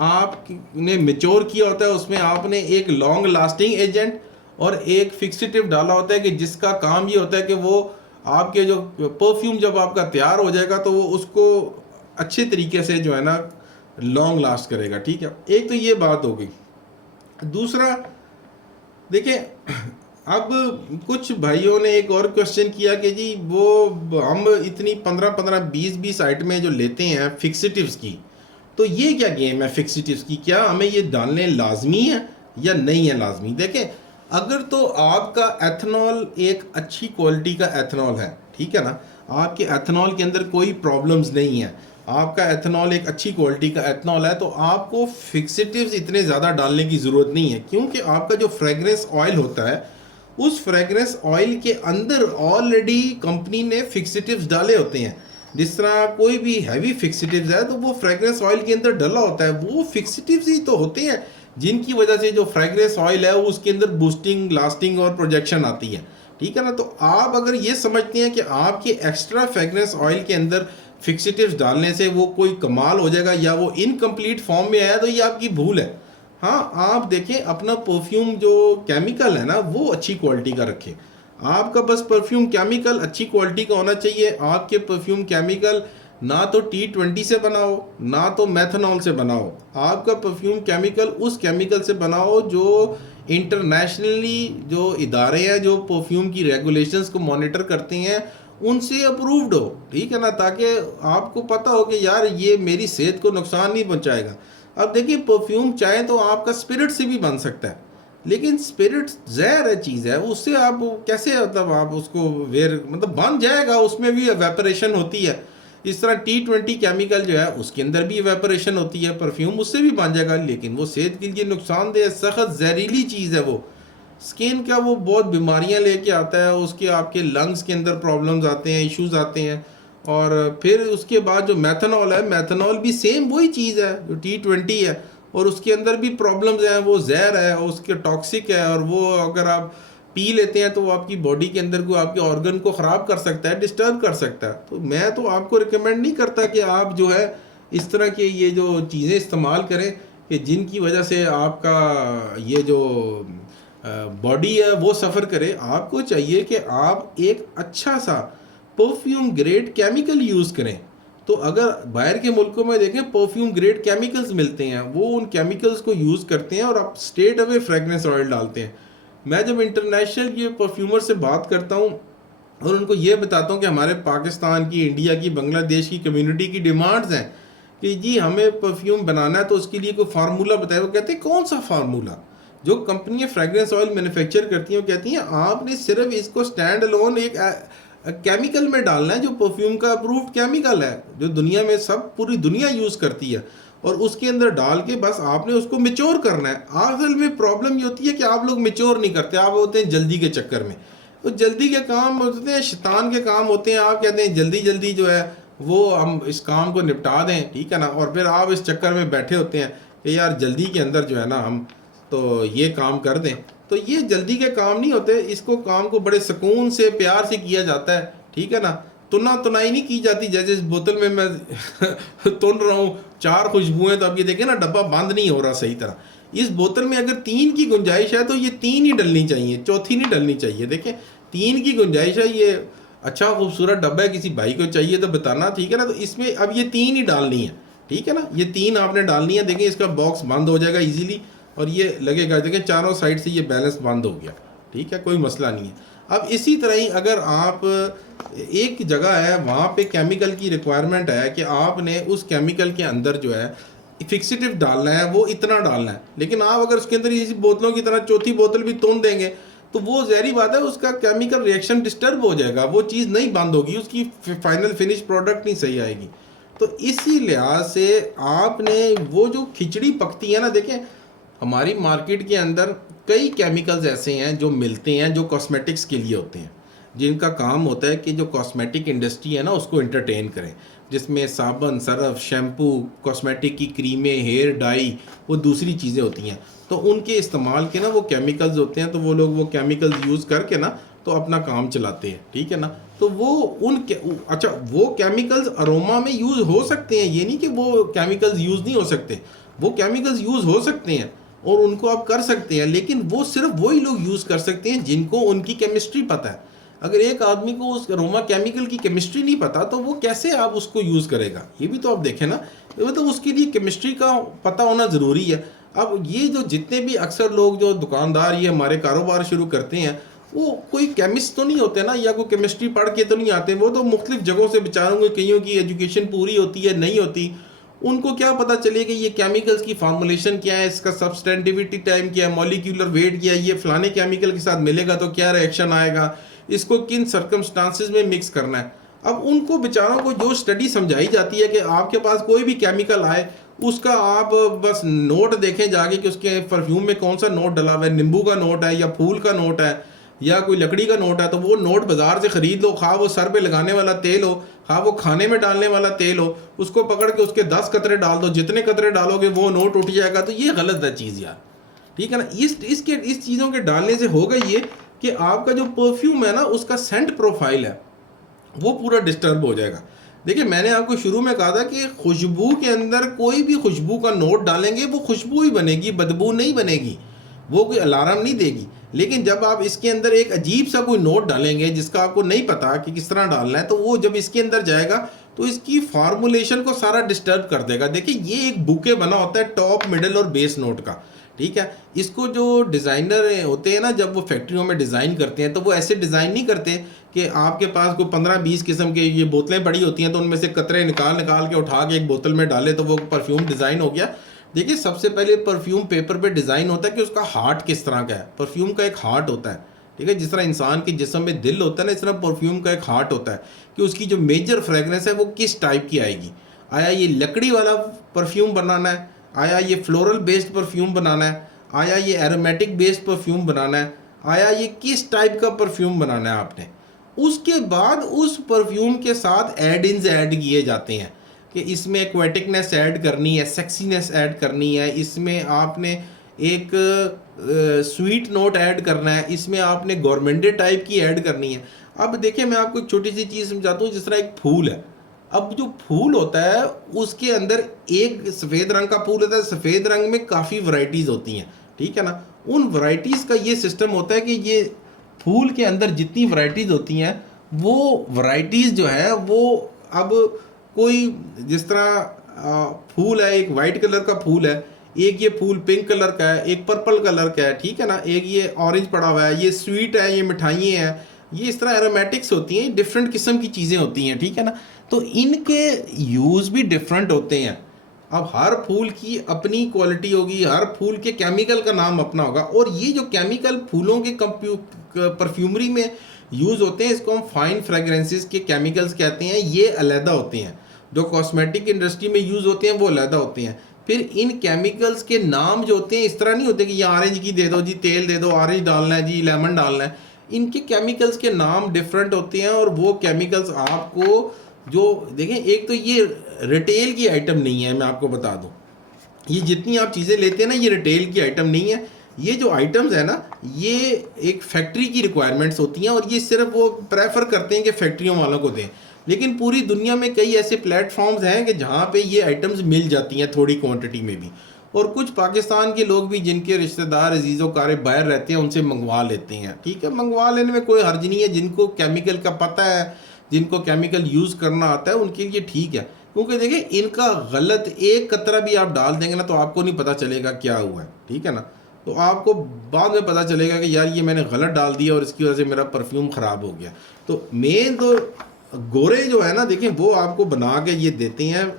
आपने मेच्योर किया होता है, उसमें आपने एक लॉन्ग लास्टिंग एजेंट और एक फिक्सेटिव डाला होता है कि जिसका काम ये होता है कि वो आपके जो परफ्यूम जब आपका तैयार हो जाएगा तो वो उसको अच्छे तरीके से जो है ना लॉन्ग लास्ट करेगा, ठीक है। एक तो ये बात हो गई। दूसरा देखिए, अब कुछ भाइयों ने एक और क्वेश्चन किया कि जी वो हम इतनी 15-15 20-20 आइटमें जो लेते हैं फिक्सिटिव्स की, तो ये क्या गेम है फिक्सिटिव्स की, क्या हमें ये डालने लाजमी है या नहीं है लाजमी? देखें, अगर तो आपका एथनॉल एक अच्छी क्वालिटी का एथनॉल है, ठीक है ना, आपके एथनॉल के अंदर कोई प्रॉब्लम्स नहीं है, आपका एथनॉल एक अच्छी क्वालिटी का एथनॉल है, तो आपको फिक्सिटिव्स इतने ज़्यादा डालने की ज़रूरत नहीं है, क्योंकि आपका जो फ्रेगरेंस ऑयल होता है उस फ्रेगरेंस ऑयल के अंदर ऑलरेडी कंपनी ने फिक्सिटिव्स डाले होते हैं। जिस तरह कोई भी हैवी फिक्सिटिव्स है तो वो फ्रेगरेंस ऑयल के अंदर डला होता है, वो फिक्सिटिव्स ही तो होते हैं जिनकी वजह से जो फ्रेगरेंस ऑयल है उसके अंदर बूस्टिंग, लास्टिंग और प्रोजेक्शन आती है, ठीक है ना। तो आप अगर ये समझते हैं कि आपके एक्स्ट्रा फ्रेगरेंस ऑयल के अंदर फिक्सिटिव्स डालने से वो कोई कमाल हो जाएगा या वो इनकम्प्लीट फॉर्म में आया, तो ये आपकी भूल है। हाँ, आप देखें अपना परफ्यूम जो केमिकल है ना वो अच्छी क्वालिटी का रखें। आपका बस परफ्यूम केमिकल अच्छी क्वालिटी का होना चाहिए। आपके परफ्यूम केमिकल ना तो T20 से बनाओ ना तो मेथनॉल से बनाओ। आपका परफ्यूम केमिकल उस केमिकल से बनाओ जो इंटरनेशनली जो इदारे हैं जो परफ्यूम की रेगुलेशंस को मॉनिटर करते हैं उनसे अप्रूव्ड हो, ठीक है ना, ताकि आपको पता हो कि यार ये मेरी सेहत को नुकसान नहीं पहुंचाएगा। अब देखिए, परफ्यूम चाहे तो आपका स्पिरिट से भी बन सकता है, लेकिन स्पिरिट जहर है, चीज़ है, उससे आप कैसे, मतलब आप उसको वेयर, मतलब बन जाएगा, उसमें भी एवेपोरेशन होती है। इस तरह T20 केमिकल जो है उसके अंदर भी एवेपोरेशन होती है, परफ्यूम उससे भी बन जाएगा, लेकिन वो सेहत के लिए नुकसानदेह सख्त जहरीली चीज़ है। वो स्किन का वो बहुत बीमारियां लेके आता है, उसके आपके लंग्स के अंदर प्रॉब्लम्स आते हैं, इश्यूज आते हैं। और फिर उसके बाद जो मेथनॉल है, मेथनॉल भी सेम वही चीज़ है जो T20 है, और उसके अंदर भी प्रॉब्लम्स हैं, वो जहर है, उसके टॉक्सिक है, और वो अगर आप पी लेते हैं तो वो आपकी बॉडी के अंदर को, आपके ऑर्गन को ख़राब कर सकता है, डिस्टर्ब कर सकता है। तो मैं तो आपको रिकमेंड नहीं करता कि आप जो है इस तरह के ये जो चीज़ें इस्तेमाल करें कि जिनकी वजह से आपका ये जो बॉडी है वो सफ़र करे। आपको चाहिए कि आप एक अच्छा सा परफ्यूम ग्रेड केमिकल यूज़ करें। तो अगर बाहर के मुल्कों में देखें परफ्यूम ग्रेड केमिकल्स मिलते हैं, वो उन केमिकल्स को यूज़ करते हैं और आप स्ट्रेट अवे फ्रेगनेंस ऑयल डालते हैं। मैं जब इंटरनेशनल ये परफ्यूमर से बात करता हूँ और उनको ये बताता हूँ कि हमारे पाकिस्तान की, इंडिया की, बांग्लादेश की कम्युनिटी की डिमांड्स हैं कि जी हमें परफ्यूम बनाना है तो उसके लिए कोई फार्मूला बताए, वो कहते हैं कौन सा फार्मूला? जो कंपनियां फ्रेगरेंस ऑयल मैन्युफैक्चर करती हैं वो कहती हैं आपने सिर्फ इसको स्टैंड अलोन एक केमिकल में डालना है जो परफ्यूम का अप्रूव्ड केमिकल है, जो दुनिया में सब पूरी दुनिया यूज़ करती है, और उसके अंदर डाल के बस आपने उसको मेच्योर करना है। असल में प्रॉब्लम ये होती है कि आप लोग मेच्योर नहीं करते, आप होते हैं जल्दी के चक्कर में। तो जल्दी के काम होते हैं, शैतान के काम होते हैं। आप कहते हैं जल्दी जल्दी जो है वो हम इस काम को निपटा दें, ठीक है ना, और फिर आप इस चक्कर में बैठे होते हैं कि यार जल्दी के अंदर जो है ना हम तो ये काम कर दें। तो ये जल्दी के काम नहीं होते, इसको काम को बड़े सुकून से, प्यार से किया जाता है, ठीक है ना। तुना तुनाई नहीं की जाती, जैसे इस बोतल में मैं तुन रहा हूँ 4 खुशबुएं, तो अब ये देखें ना डब्बा बंद नहीं हो रहा सही तरह। इस बोतल में अगर 3 की गुंजाइश है तो ये 3 ही डलनी चाहिए, चौथी नहीं डलनी चाहिए। देखें 3 की गुंजाइश है, ये अच्छा खूबसूरत डब्बा है, किसी भाई को चाहिए तो बताना, ठीक है ना। तो इसमें अब ये 3 ही डालनी है, ठीक है ना, ये 3 आपने डालनी है। देखें इसका बॉक्स बंद हो जाएगा इजीली और ये लगेगा, देखें चारों साइड से ये बैलेंस बंद हो गया, ठीक है, कोई मसला नहीं है। अब इसी तरह ही अगर आप एक जगह है वहाँ पे केमिकल की रिक्वायरमेंट है कि आपने उस केमिकल के अंदर जो है फिक्सिटिव डालना है, वो इतना डालना है, लेकिन आप अगर उसके अंदर इसी बोतलों की तरह चौथी बोतल भी तोड़ देंगे तो वो जहरी बात है, उसका केमिकल रिएक्शन डिस्टर्ब हो जाएगा, वो चीज़ नहीं बंद होगी, उसकी फाइनल फिनिश प्रोडक्ट नहीं सही आएगी। तो इसी लिहाज से आपने वो जो खिचड़ी पकती है ना, देखें हमारी मार्केट के अंदर कई केमिकल्स ऐसे हैं जो मिलते हैं जो कॉस्मेटिक्स के लिए होते हैं, जिनका काम होता है कि जो कॉस्मेटिक इंडस्ट्री है ना उसको एंटरटेन करें, जिसमें साबुन, सरफ, शैम्पू, कॉस्मेटिक की क्रीमें, हेयर डाई, वो दूसरी चीज़ें होती हैं। तो उनके इस्तेमाल के ना वो केमिकल्स होते हैं, तो वो लोग वो केमिकल्स यूज़ करके ना तो अपना काम चलाते हैं, ठीक है ना। तो वो अच्छा वो केमिकल्स अरोमा में यूज़ हो सकते हैं, ये नहीं कि वो केमिकल्स यूज़ नहीं हो सकते, वो केमिकल्स यूज़ हो सकते हैं और उनको आप कर सकते हैं, लेकिन वो सिर्फ वही लोग यूज़ कर सकते हैं जिनको उनकी केमिस्ट्री पता है। अगर एक आदमी को उस अरोमा केमिकल की केमिस्ट्री नहीं पता तो वो कैसे आप उसको यूज़ करेगा, ये भी तो आप देखें ना। मतलब उसके लिए केमिस्ट्री का पता होना ज़रूरी है। अब ये जो जितने भी अक्सर लोग जो दुकानदार ये हमारे कारोबार शुरू करते हैं, वो कोई केमिस्ट तो नहीं होते ना, या कोई केमिस्ट्री पढ़ के तो नहीं आते, वो तो मुख्तलिफ जगहों से बेचारों को, कईयों की एजुकेशन पूरी होती है नहीं होती, उनको क्या पता चले कि ये केमिकल्स की फार्मूलेशन क्या है, इसका सब्सटेंटिविटी टाइम क्या है, मॉलिक्यूलर वेट क्या है, ये फलाने केमिकल के साथ मिलेगा तो क्या रिएक्शन आएगा, इसको किन सर्कमस्टांसिस में मिक्स करना है। अब उनको बेचारों को जो स्टडी समझाई जाती है कि आपके पास कोई भी केमिकल आए उसका आप बस नोट देखें जाके कि उसके परफ्यूम में कौन सा नोट डला हुआ है, नींबू का नोट है या फूल का नोट है या कोई लकड़ी का नोट है, तो वो नोट बाजार से खरीद लो, खा वो सर पे लगाने वाला तेल हो, खा वो खाने में डालने वाला तेल हो, उसको पकड़ के उसके 10 कतरे डाल दो, जितने कतरे डालोगे वो नोट उठ जाएगा। तो ये गलत है चीज़ यार, ठीक है ना। इस चीज़ों के डालने से होगा ये कि आपका जो परफ्यूम है ना उसका सेंट प्रोफाइल है वो पूरा डिस्टर्ब हो जाएगा। देखिए मैंने आपको शुरू में कहा था कि खुशबू के अंदर कोई भी खुशबू का नोट डालेंगे वो खुशबू ही बनेगी, बदबू नहीं बनेगी, वो कोई अलार्म नहीं देगी। लेकिन जब आप इसके अंदर एक अजीब सा कोई नोट डालेंगे जिसका आपको नहीं पता कि किस तरह डालना है, तो वो जब इसके अंदर जाएगा तो इसकी फार्मूलेशन को सारा डिस्टर्ब कर देगा। देखिए ये एक बुके बना होता है टॉप, मिडल और बेस नोट का, ठीक है। इसको जो डिज़ाइनर होते हैं ना, जब वो फैक्ट्रियों में डिज़ाइन करते हैं तो वो ऐसे डिज़ाइन नहीं करते कि आपके पास कोई 15-20 किस्म के ये बोतलें पड़ी होती हैं तो उनमें से कतरे निकाल निकाल के उठा के एक बोतल में डाले तो वो परफ्यूम डिज़ाइन हो गया। देखिए सबसे पहले परफ्यूम पेपर पे डिज़ाइन होता है कि उसका हार्ट किस तरह का है। परफ्यूम का एक हार्ट होता है, ठीक है। जिस तरह इंसान के जिस्म में दिल होता है ना, इस तरह परफ्यूम का एक हार्ट होता है कि उसकी जो मेजर फ्रेगरेंस है वो किस टाइप की आएगी। आया ये लकड़ी वाला परफ्यूम बनाना है, आया ये फ्लोरल बेस्ड परफ्यूम बनाना है, आया ये एरोमेटिक बेस्ड परफ्यूम बनाना है, आया ये किस टाइप का परफ्यूम बनाना है आपने। उसके बाद उस परफ्यूम के साथ एड इन्स ऐड किए जाते हैं कि इसमें एक्वेटिकनेस ऐड करनी है, सेक्सीनेस ऐड करनी है, इसमें आपने एक स्वीट नोट ऐड करना है, इसमें आपने गवर्नमेंटे टाइप की ऐड करनी है। अब देखिए मैं आपको एक छोटी सी चीज़ समझाता हूँ। जिस तरह एक फूल है, अब जो फूल होता है उसके अंदर एक सफ़ेद रंग का फूल होता है, सफ़ेद रंग में काफ़ी वैरायटीज़ होती हैं, ठीक है ना। उन वैरायटीज़ का ये सिस्टम होता है कि ये फूल के अंदर जितनी वैरायटीज़ होती हैं वो वैरायटीज़ जो है वो, अब कोई जिस तरह फूल है, एक वाइट कलर का फूल है, एक ये फूल पिंक कलर का है, एक पर्पल कलर का है, ठीक है ना, एक ये ऑरेंज पड़ा हुआ है, ये स्वीट है, ये मिठाइयाँ हैं, ये इस तरह एरोमेटिक्स होती हैं, डिफरेंट किस्म की चीज़ें होती हैं, ठीक है ना। तो इनके यूज़ भी डिफरेंट होते हैं। अब हर फूल की अपनी क्वालिटी होगी, हर फूल के केमिकल का नाम अपना होगा, और ये जो केमिकल फूलों के परफ्यूमरी में यूज़ होते हैं इसको हम फाइन फ्रेगरेंसेस के केमिकल्स कहते हैं। ये अलहदा होते हैं, जो कॉस्मेटिक इंडस्ट्री में यूज़ होते हैं वो अलहदा होते हैं। फिर इन केमिकल्स के नाम जो होते हैं इस तरह नहीं होते कि ये ऑरेंज की दे दो जी, तेल दे दो, ऑरेंज डालना है जी, लेमन डालना है। इनके केमिकल्स के नाम डिफरेंट होते हैं, और वो केमिकल्स आपको जो देखें, एक तो ये रिटेल की आइटम नहीं है, मैं आपको बता दूं, ये जितनी आप चीज़ें लेते हैं ना ये रिटेल की आइटम नहीं है। ये जो आइटम्स है ना ये एक फैक्ट्री की रिक्वायरमेंट्स होती हैं, और ये सिर्फ वो प्रेफर करते हैं कि फैक्ट्रियों वालों को दें। लेकिन पूरी दुनिया में कई ऐसे प्लेटफॉर्म्स हैं कि जहाँ पे ये आइटम्स मिल जाती हैं थोड़ी क्वांटिटी में भी, और कुछ पाकिस्तान के लोग भी जिनके रिश्तेदार अजीज़ो कारे बाहर रहते हैं उनसे मंगवा लेते हैं, ठीक है। मंगवा लेने में कोई हर्ज नहीं है, जिनको केमिकल का पता है, जिनको केमिकल यूज़ करना आता है उनके लिए ठीक है। क्योंकि देखिए इनका गलत एक कतरा भी आप डाल देंगे ना तो आपको नहीं पता चलेगा क्या हुआ है, ठीक है ना। तो आपको बाद में पता चलेगा कि यार ये मैंने गलत डाल दिया और इसकी वजह से मेरा परफ्यूम ख़राब हो गया। तो मेन तो गोरे जो है ना, देखें वो आपको बना के ये देते हैं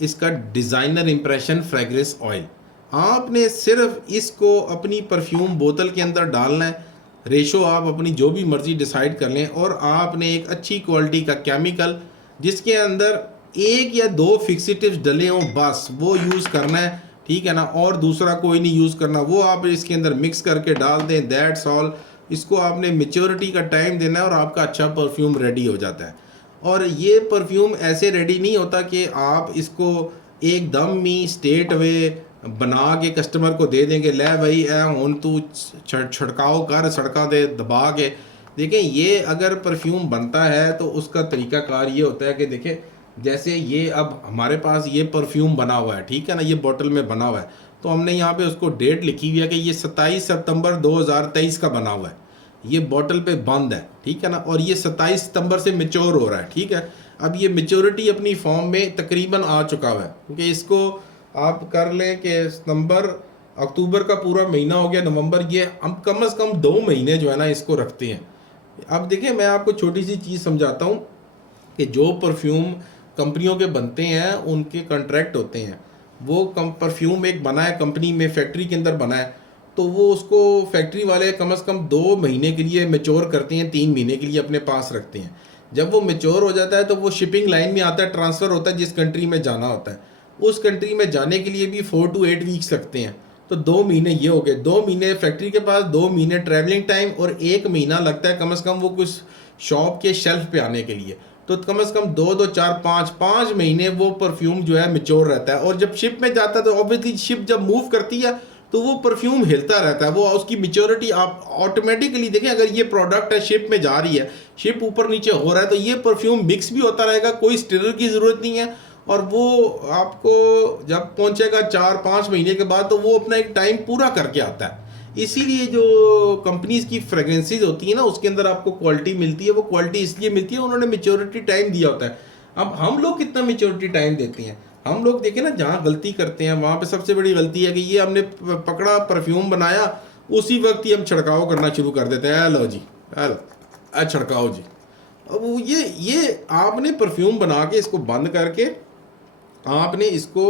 इसका डिज़ाइनर इम्प्रेशन फ्रेग्रेंस ऑयल। आपने सिर्फ इसको अपनी परफ्यूम बोतल के अंदर डालना है, रेशो आप अपनी जो भी मर्ज़ी डिसाइड कर लें, और आपने एक अच्छी क्वालिटी का केमिकल जिसके अंदर एक या दो फिक्सिटिव्स डले हों बस वो यूज़ करना है, ठीक है ना, और दूसरा कोई नहीं यूज़ करना, वो आप इसके अंदर मिक्स करके डाल दें, दैट्स ऑल। इसको आपने मेच्योरिटी का टाइम देना है और आपका अच्छा परफ्यूम रेडी हो जाता है। और ये परफ्यूम ऐसे रेडी नहीं होता कि आप इसको एकदम ही स्टेट वे बना के कस्टमर को दे देंगे, ले भाई ए हुन तू छिड़काव कर सड़का दे दबा के। देखें ये अगर परफ्यूम बनता है तो उसका तरीक़ाकार ये होता है कि देखें जैसे ये अब हमारे पास ये परफ्यूम बना हुआ है, ठीक है ना, ये बोतल में बना हुआ है, तो हमने यहाँ पे उसको डेट लिखी हुई है कि ये 27 सितंबर 2023 का बना हुआ है, ये बोतल पे बंद है, ठीक है ना, और ये 27 सितंबर से मेच्योर हो रहा है, ठीक है। अब ये मेच्योरिटी अपनी फॉर्म में तकरीबन आ चुका हुआ है, क्योंकि इसको आप कर लें कि सितंबर अक्टूबर का पूरा महीना हो गया, नवंबर, ये हम कम से कम 2 महीने जो है ना इसको रखते हैं। अब देखिए मैं आपको छोटी सी चीज़ समझाता हूँ कि जो परफ्यूम कंपनियों के बनते हैं उनके कॉन्ट्रैक्ट होते हैं, वो कम परफ्यूम एक बना है कंपनी में, फैक्ट्री के अंदर बना है, तो वो उसको फैक्ट्री वाले कम से कम 2 महीने के लिए मेच्योर करते हैं, 3 महीने के लिए अपने पास रखते हैं। जब वो मेच्योर हो जाता है तो वो शिपिंग लाइन में आता है, ट्रांसफ़र होता है जिस कंट्री में जाना होता है, उस कंट्री में जाने के लिए भी 4 to 8 वीक्स लगते हैं। तो 2 महीने ये हो गए, 2 महीने फैक्ट्री के पास, 2 महीने ट्रैवलिंग टाइम, और 1 महीना लगता है कम से कम वो कुछ शॉप के शेल्फ पे आने के लिए। तो कम से कम 2 2 4 5 5 महीने वो परफ्यूम जो है मेच्योर रहता है। और जब शिप में जाता है तो ऑब्वियसली शिप जब मूव करती है तो वो परफ्यूम हिलता रहता है, वो उसकी मेच्योरिटी आप ऑटोमेटिकली देखें। अगर ये प्रोडक्ट है शिप में जा रही है, शिप ऊपर नीचे हो रहा है, तो ये परफ्यूम मिक्स भी होता रहेगा, कोई स्टिरर की ज़रूरत नहीं है। और वो आपको जब पहुंचेगा 4 5 महीने के बाद तो वो अपना एक टाइम पूरा करके आता है। इसीलिए जो कंपनीज की फ्रेगरेंसीज होती है ना उसके अंदर आपको क्वालिटी मिलती है, वो क्वालिटी इसलिए मिलती है उन्होंने मेच्योरिटी टाइम दिया होता है। अब हम लोग कितना मेच्योरिटी टाइम देते हैं? हम लोग देखें ना, जहाँ गलती करते हैं वहाँ पे सबसे बड़ी गलती है कि ये हमने पकड़ा परफ्यूम बनाया, उसी वक्त ही हम छिड़काव करना शुरू कर देते हैं, लो जी, हेलो छिड़काओ जी। अब वो ये आपने परफ्यूम बना के इसको बंद करके आपने इसको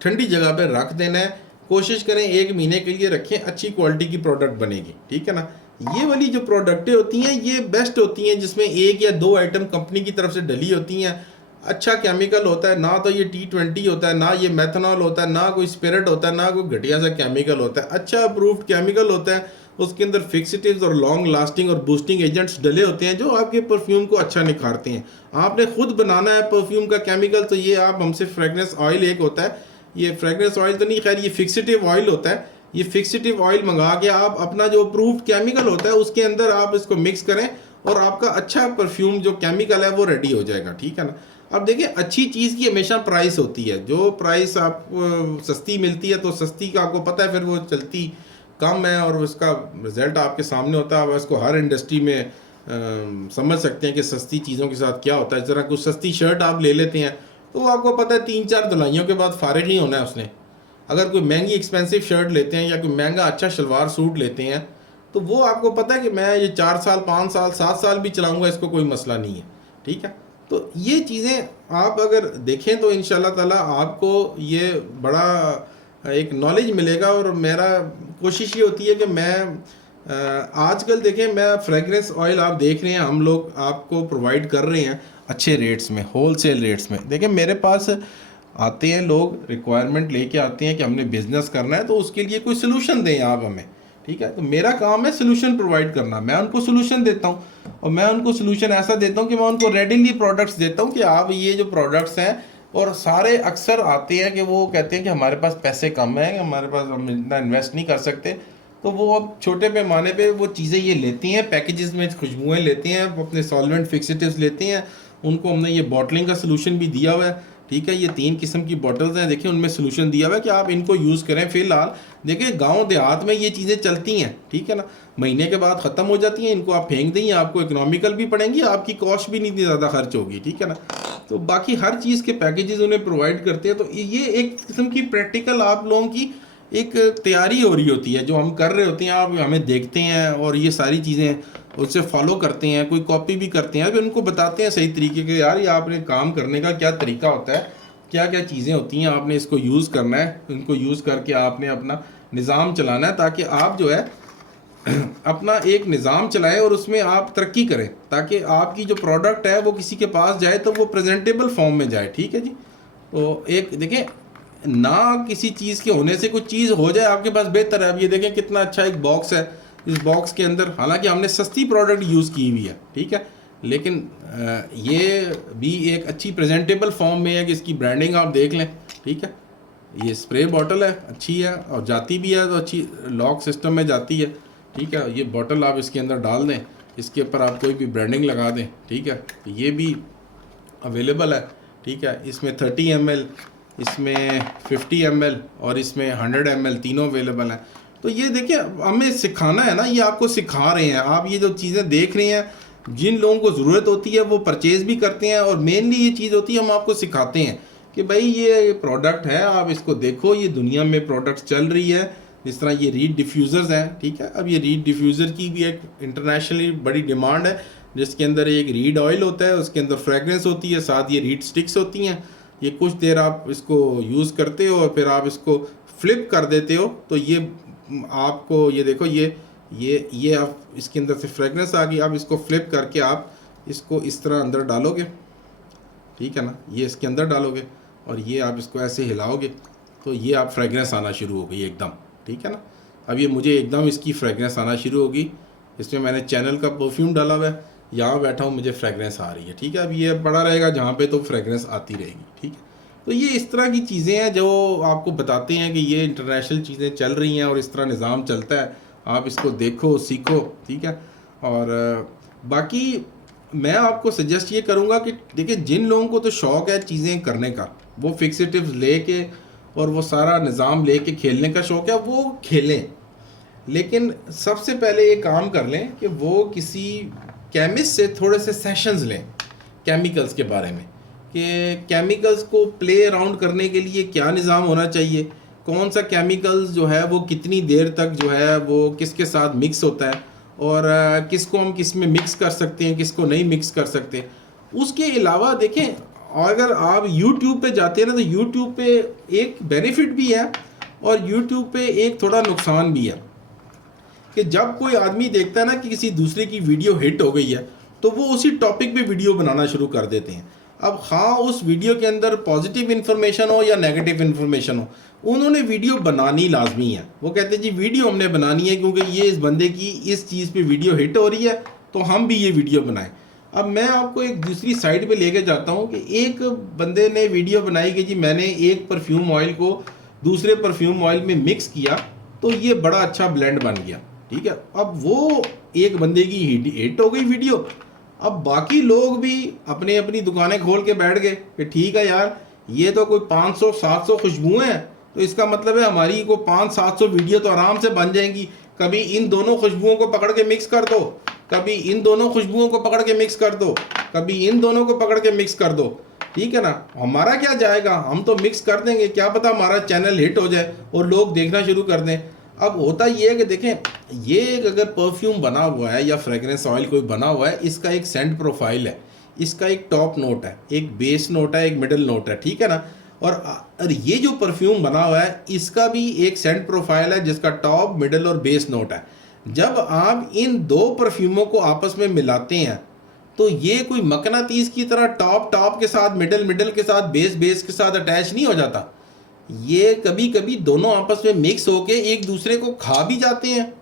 ठंडी जगह पे रख देना है। कोशिश करें 1 महीने के लिए रखें, अच्छी क्वालिटी की प्रोडक्ट बनेगी, ठीक है ना। ये वाली जो प्रोडक्टें होती हैं ये बेस्ट होती हैं जिसमें 1 या 2 आइटम कंपनी की तरफ से डली होती हैं। अच्छा केमिकल होता है, ना तो ये T20 होता है, ना ये मेथनॉल होता है, ना कोई स्पिरिट होता है, ना कोई घटिया सा केमिकल होता है, अच्छा अप्रूव्ड केमिकल होता है। उसके अंदर फिक्सिटिव्स और लॉन्ग लास्टिंग और बूस्टिंग एजेंट्स डले होते हैं जो आपके परफ्यूम को अच्छा निखारते हैं। आपने खुद बनाना है परफ्यूम का केमिकल, तो ये आप हमसे फ्रेगनेंस ऑयल एक होता है, ये फ्रेगनेंस ऑयल तो नहीं, खैर ये फिक्सिटिव ऑयल होता है। ये फिक्सिटिव ऑयल मंगा के आप अपना जो अप्रूव्ड केमिकल होता है उसके अंदर आप इसको मिक्स करें और आपका अच्छा परफ्यूम जो केमिकल है वो रेडी हो जाएगा, ठीक है ना। अब देखिए अच्छी चीज़ की हमेशा प्राइस होती है, जो प्राइस आपको सस्ती मिलती है तो सस्ती का आपको पता है फिर वो चलती कम है और उसका रिजल्ट आपके सामने होता है। अब इसको हर इंडस्ट्री में समझ सकते हैं कि सस्ती चीज़ों के साथ क्या होता है। ज़रा कुछ सस्ती शर्ट आप ले लेते हैं तो आपको पता है 3 4 धुलाइयों के बाद फारिग नहीं होना है उसने। अगर कोई महंगी एक्सपेंसिव शर्ट लेते हैं या कोई महंगा अच्छा शलवार सूट लेते हैं तो वो आपको पता है कि मैं ये 4 साल 5 साल 7 साल भी चलाऊंगा, इसको कोई मसला नहीं है, ठीक है। तो ये चीज़ें आप अगर देखें तो इंशाल्लाह ताला आपको ये बड़ा एक नॉलेज मिलेगा। और मेरा कोशिश ये होती है कि मैं आजकल देखें, मैं फ्रेगरेंस ऑयल आप देख रहे हैं हम लोग आपको प्रोवाइड कर रहे हैं अच्छे रेट्स में, होलसेल रेट्स में। देखें मेरे पास आते हैं लोग, रिक्वायरमेंट लेके आते हैं कि हमने बिज़नेस करना है तो उसके लिए कोई सोल्यूशन दें आप हमें, ठीक है। तो मेरा काम है सोल्यूशन प्रोवाइड करना, मैं उनको सोल्यूशन देता हूँ। और मैं उनको सोल्यूशन ऐसा देता हूँ कि मैं उनको रेडीली प्रोडक्ट्स देता हूँ कि आप ये जो प्रोडक्ट्स हैं, और सारे अक्सर आते हैं कि वो कहते हैं कि हमारे पास पैसे कम हैं, हमारे पास हम इतना इन्वेस्ट नहीं कर सकते, तो वो अब छोटे पैमाने पे वो चीज़ें ये लेती हैं, पैकेजेस में खुशबुएँ लेते हैं, अपने सॉल्वेंट फिक्सेटिव्स लेते हैं। उनको हमने ये बॉटलिंग का सोल्यूशन भी दिया हुआ है, ठीक है। ये 3 किस्म की बॉटल्स हैं, देखिए उनमें सोल्यूशन दिया हुआ है कि आप इनको यूज़ करें। फ़िलहाल देखिए गांव देहात में ये चीज़ें चलती हैं, ठीक है ना, महीने के बाद ख़त्म हो जाती हैं, इनको आप फेंक देंगे, आपको इकोनॉमिकल भी पड़ेंगी, आपकी कॉस्ट भी नहीं ज़्यादा खर्च होगी, ठीक है ना। तो बाकी हर चीज़ के पैकेजेस उन्हें प्रोवाइड करते हैं। तो ये एक किस्म की प्रैक्टिकल आप लोगों की एक तैयारी हो रही होती है जो हम कर रहे होते हैं, आप हमें देखते हैं और ये सारी चीज़ें उससे फॉलो करते हैं, कोई कॉपी भी करते हैं, फिर उनको बताते हैं सही तरीके के, यार ये आपने काम करने का क्या तरीका होता है, क्या क्या चीज़ें होती हैं, आपने इसको यूज़ करना है, इनको यूज़ करके आपने अपना निज़ाम चलाना है, ताकि आप जो है अपना एक निज़ाम चलाएं और उसमें आप तरक्की करें, ताकि आपकी जो प्रोडक्ट है वो किसी के पास जाए तो वो प्रेजेंटेबल फॉर्म में जाए, ठीक है जी। तो एक देखें ना, किसी चीज़ के होने से कुछ चीज़ हो जाए आपके पास बेहतर है। अब ये देखें कितना अच्छा एक बॉक्स है, इस बॉक्स के अंदर हालांकि हमने सस्ती प्रोडक्ट यूज़ की हुई है, ठीक है, लेकिन ये भी एक अच्छी प्रेजेंटेबल फॉर्म में है कि इसकी ब्रांडिंग आप देख लें, ठीक है। ये स्प्रे बॉटल है, अच्छी है और जाती भी है, तो अच्छी लॉक सिस्टम में जाती है, ठीक है। ये बॉटल आप इसके अंदर डाल दें, इसके ऊपर आप कोई भी ब्रांडिंग लगा दें, ठीक है। ये भी अवेलेबल है, ठीक है। इसमें 30 ml, इसमें 50 ml और इसमें 100 ml तीनों अवेलेबल हैं। तो ये देखिए हमें सिखाना है ना, ये आपको सिखा रहे हैं। आप ये जो चीज़ें देख रहे हैं, जिन लोगों को ज़रूरत होती है वो परचेज़ भी करते हैं, और मेनली ये चीज़ होती है हम आपको सिखाते हैं कि भाई ये प्रोडक्ट है, आप इसको देखो, ये दुनिया में प्रोडक्ट्स चल रही है, जिस तरह ये रीड डिफ्यूज़र्स हैं, ठीक है। अब ये रीड डिफ्यूज़र की भी एक इंटरनेशनली बड़ी डिमांड है, जिसके अंदर एक रीड ऑयल होता है, उसके अंदर फ्रेगरेंस होती है, साथ ये रीड स्टिक्स होती हैं। ये कुछ देर आप इसको यूज़ करते हो और फिर आप इसको फ्लिप कर देते हो, तो ये आपको ये देखो ये आप इसके अंदर से फ्रेगरेंस आ गई। आप इसको फ्लिप करके आप इसको इस तरह अंदर डालोगे, ठीक है ना, ये इसके अंदर डालोगे और ये आप इसको ऐसे हिलाओगे तो ये आप फ्रेगरेंस आना शुरू हो गई एकदम, ठीक है ना। अब ये मुझे एकदम इसकी फ्रेगरेंस आना शुरू होगी। इसमें मैंने चैनल का परफ्यूम डाला हुआ है, यहाँ बैठा हूँ, मुझे फ्रेगरेंस आ रही है, ठीक है। अब ये पड़ा रहेगा जहाँ पे, तो फ्रेगरेंस आती रहेगी, ठीक है। तो ये इस तरह की चीज़ें हैं जो आपको बताते हैं कि ये इंटरनेशनल चीज़ें चल रही हैं और इस तरह निज़ाम चलता है। आप इसको देखो, सीखो, ठीक है। और बाकी मैं आपको सजेस्ट ये करूँगा कि देखिए, जिन लोगों को तो शौक़ है चीज़ें करने का, वो फिक्सेटिव्स ले के और वो सारा निज़ाम ले के खेलने का शौक़ है, वो खेलें। लेकिन सबसे पहले ये काम कर लें कि वो किसी केमिस्ट से थोड़े से सेशंस लें केमिकल्स के बारे में, कि केमिकल्स को प्ले अराउंड करने के लिए क्या निज़ाम होना चाहिए, कौन सा केमिकल्स जो है वो कितनी देर तक जो है वो किसके साथ मिक्स होता है, और किसको हम किस में मिक्स कर सकते हैं, किसको नहीं मिक्स कर सकते। उसके अलावा देखें, अगर आप YouTube पे जाते हैं ना, तो YouTube पे एक बेनिफिट भी है और YouTube पे एक थोड़ा नुकसान भी है कि जब कोई आदमी देखता है ना कि किसी दूसरे की वीडियो हिट हो गई है, तो वो उसी टॉपिक पे वीडियो बनाना शुरू कर देते हैं। अब हाँ, उस वीडियो के अंदर पॉजिटिव इन्फॉर्मेशन हो या नेगेटिव इन्फॉर्मेशन हो, उन्होंने वीडियो बनानी लाजमी है। वो कहते हैं जी वीडियो हमने बनानी है क्योंकि ये इस बंदे की इस चीज़ पे वीडियो हिट हो रही है, तो हम भी ये वीडियो बनाएं। अब मैं आपको एक दूसरी साइड पे लेके जाता हूँ कि एक बंदे ने वीडियो बनाई कि जी मैंने एक परफ्यूम ऑयल को दूसरे परफ्यूम ऑयल में मिक्स किया, तो ये बड़ा अच्छा ब्लेंड बन गया, ठीक है। अब वो एक बंदे की हिट हो गई वीडियो। अब बाकी लोग भी अपने अपनी दुकानें खोल के बैठ गए कि ठीक है यार, ये तो कोई 500-700 खुशबुएं हैं, तो इसका मतलब है हमारी को 500-700 वीडियो तो आराम से बन जाएंगी। कभी इन दोनों खुशबुओं को पकड़ के मिक्स कर दो, कभी इन दोनों खुशबुओं को पकड़ के मिक्स कर दो, कभी इन दोनों को पकड़ के मिक्स कर दो, ठीक है ना। हमारा क्या जाएगा, हम तो मिक्स कर देंगे, क्या पता हमारा चैनल हिट हो जाए और लोग देखना शुरू कर दें। अब होता ये है कि देखें, ये एक अगर परफ्यूम बना हुआ है या फ्रेगरेंस ऑयल कोई बना हुआ है, इसका एक सेंट प्रोफाइल है, इसका एक टॉप नोट है, एक बेस नोट है, एक मिडल नोट है, ठीक है ना। और ये जो परफ्यूम बना हुआ है, इसका भी एक सेंट प्रोफाइल है जिसका टॉप, मिडल और बेस नोट है। जब आप इन दो परफ्यूमों को आपस में मिलाते हैं, तो ये कोई मकनातीस की तरह टॉप के साथ, मिडल के साथ, बेस के साथ अटैच नहीं हो जाता। ये कभी कभी दोनों आपस में मिक्स होके एक दूसरे को खा भी जाते हैं,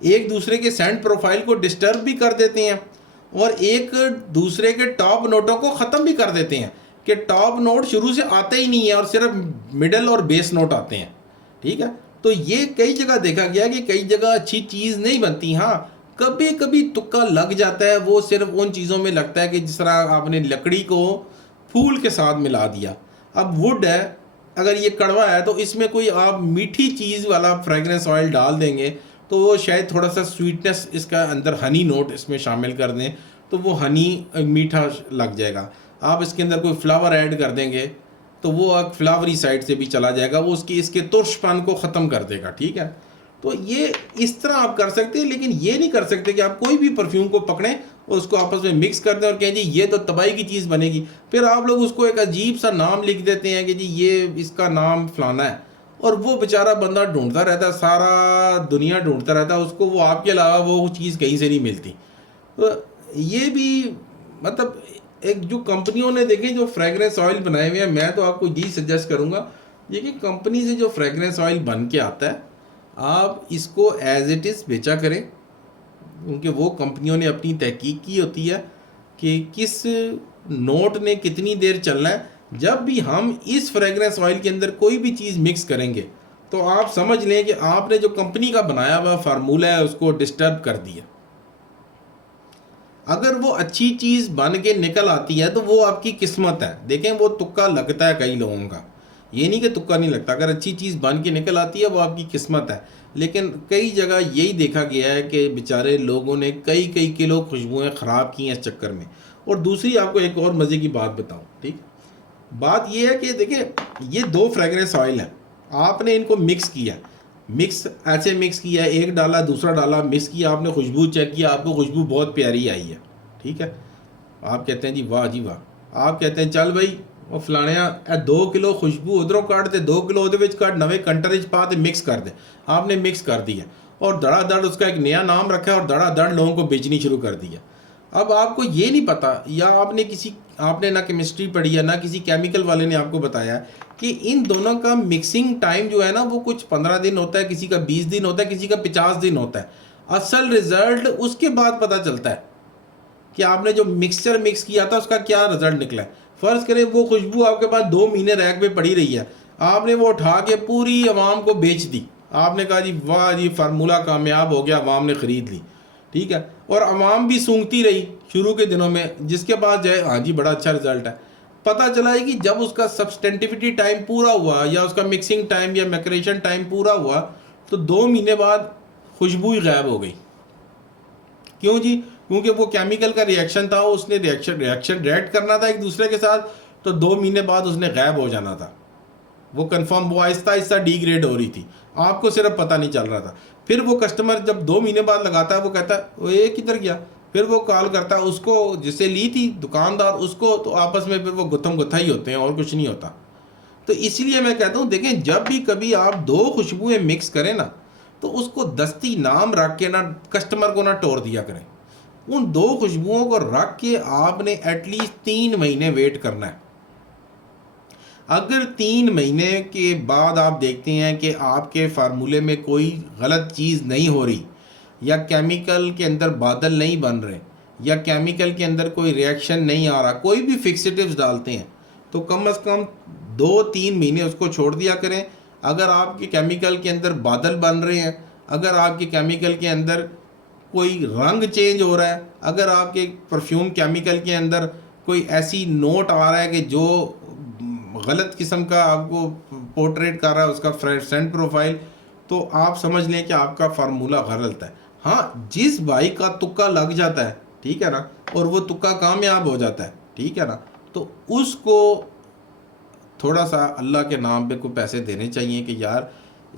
एक दूसरे के सेंट प्रोफाइल को डिस्टर्ब भी कर देते हैं और एक दूसरे के टॉप नोटों को ख़त्म भी कर देते हैं कि टॉप नोट शुरू से आते ही नहीं है और सिर्फ मिडल और बेस नोट आते हैं, ठीक है। तो ये कई जगह देखा गया कि कई जगह अच्छी चीज़ नहीं बनती। हाँ, कभी कभी तुक्का लग जाता है, वो सिर्फ उन चीज़ों में लगता है कि जिस तरह आपने लकड़ी को फूल के साथ मिला दिया। अब वुड है, अगर ये कड़वा है तो इसमें कोई आप मीठी चीज़ वाला फ्रेगरेंस ऑयल डाल देंगे तो वो शायद थोड़ा सा स्वीटनेस, इसका अंदर हनी नोट इसमें शामिल कर दें तो वो हनी मीठा लग जाएगा। आप इसके अंदर कोई फ्लावर ऐड कर देंगे तो वो एक फ्लावरी साइड से भी चला जाएगा, वो उसकी इसके तुर्शपन को ख़त्म कर देगा, ठीक है। तो ये इस तरह आप कर सकते हैं, लेकिन ये नहीं कर सकते कि आप कोई भी परफ्यूम को पकड़ें और उसको आपस में मिक्स कर दें और कहें जी ये तो तबाही की चीज़ बनेगी। फिर आप लोग उसको एक अजीब सा नाम लिख देते हैं कि जी ये इसका नाम फलाना है, और वो बेचारा बंदा ढूंढता रहता है, सारा दुनिया ढूंढता रहता है उसको, वो आपके अलावा वो चीज़ कहीं से नहीं मिलती। तो ये भी मतलब एक जो कंपनियों ने देखे जो फ्रेगरेंस ऑयल बनाए हुए हैं, मैं तो आपको यही सजेस्ट करूँगा ये कि कंपनी से जो फ्रेगरेंस ऑयल बन के आता है आप इसको एज इट इज़ बेचा करें, क्योंकि वो कंपनियों ने अपनी तहकीक की होती है कि किस नोट ने कितनी देर चलना है। जब भी हम इस फ्रेगरेंस ऑयल के अंदर कोई भी चीज़ मिक्स करेंगे तो आप समझ लें कि आपने जो कंपनी का बनाया हुआ फार्मूला है उसको डिस्टर्ब कर दिया। अगर वो अच्छी चीज़ बन के निकल आती है तो वो आपकी किस्मत है। देखें, वो तुक्का लगता है कई लोगों का, ये नहीं कि तुक्का नहीं लगता। अगर अच्छी चीज़ बन के निकल आती है वो आपकी किस्मत है। लेकिन कई जगह यही देखा गया है कि बेचारे लोगों ने कई कई किलो खुशबुएं ख़राब की हैं इस चक्कर में। और दूसरी आपको एक और मज़े की बात बताऊं, ठीक, बात ये है कि देखिए ये दो फ्रेगरेंस ऑयल हैं, आपने इनको मिक्स किया, मिक्स ऐसे मिक्स किया, एक डाला दूसरा डाला, मिक्स किया आपने, खुशबू चेक किया, आपको खुशबू बहुत प्यारी आई है, ठीक है, आप कहते हैं जी वाह जी वाह, आप कहते हैं चल भाई वो फलाने 2 किलो खुशबू उधरों काट दे, 2 किलो ਉਹਦੇ ਵਿੱਚ काट, नवे कंटर च पा मिक्स कर दे, आपने मिक्स कर दिया और धड़ाधड़ उसका एक नया नाम रखा है और धड़ाधड़ लोगों को बेचनी शुरू कर दिया। अब आपको ये नहीं पता, या आपने ना केमिस्ट्री पढ़ी है ना किसी केमिकल वाले ने आपको बताया कि इन दोनों का मिक्सिंग टाइम जो है ना वो कुछ 15 दिन होता है, किसी का 20 दिन होता है, किसी का 50 दिन होता है। असल रिजल्ट उसके बाद पता चलता है कि आपने जो मिक्सचर मिक्स किया था उसका क्या रिजल्ट निकला है। फ़र्ज़ करें वो खुशबू आपके पास 2 महीने रैक पे पड़ी रही है, आपने वो उठा के पूरी आवाम को बेच दी, आपने कहा जी वाह जी फार्मूला कामयाब हो गया, आवाम ने ख़रीद ली, ठीक है, और आवाम भी सूंघती रही शुरू के दिनों में, जिसके पास जाए हाँ जी बड़ा अच्छा रिजल्ट है। पता चला है कि जब उसका सब्सटेंटिविटी टाइम पूरा हुआ या उसका मिक्सिंग टाइम या मैक्रेशन टाइम पूरा हुआ तो 2 महीने बाद खुशबू ही गायब हो गई। क्यों जी? क्योंकि वो केमिकल का रिएक्शन था, उसने रिएक्शन रिएक्ट करना था एक दूसरे के साथ, तो 2 महीने बाद उसने गायब हो जाना था। वो कंफर्म, वो आहिस्ता आहिस्ता डिग्रेड हो रही थी, आपको सिर्फ पता नहीं चल रहा था। फिर वो कस्टमर जब 2 महीने बाद लगाता है वो कहता है वो ये किधर गया, फिर वो कॉल करता है उसको जिसे ली थी दुकानदार उसको, तो आपस में फिर वो गुत्थम गुत्था ही होते हैं और कुछ नहीं होता। तो इसलिए मैं कहता हूँ देखें, जब भी कभी आप 2 खुशबुएं मिक्स करें ना तो उसको दस्ती नाम रख के ना कस्टमर को ना तोड़ दिया करें। उन 2 खुशबुओं को रख के आपने एटलीस्ट 3 महीने वेट करना है। अगर 3 महीने के बाद आप देखते हैं कि आपके फार्मूले में कोई गलत चीज़ नहीं हो रही, या केमिकल के अंदर बादल नहीं बन रहे, या केमिकल के अंदर कोई रिएक्शन नहीं आ रहा, कोई भी फिक्सेटिव्स डालते हैं, तो कम से कम 2-3 महीने उसको छोड़ दिया करें। अगर आपके केमिकल के अंदर बादल बन रहे हैं, अगर आपके केमिकल के अंदर कोई रंग चेंज हो रहा है, अगर आपके परफ्यूम केमिकल के अंदर कोई ऐसी नोट आ रहा है कि जो गलत किस्म का आपको पोर्ट्रेट कर रहा है उसका सेंट प्रोफाइल, तो आप समझ लें कि आपका फार्मूला गलत है। हाँ, जिस भाई का तुक्का लग जाता है, ठीक है ना, और वो तुक्का कामयाब हो जाता है, ठीक है ना, तो उसको थोड़ा सा अल्लाह के नाम पे कोई पैसे देने चाहिए कि यार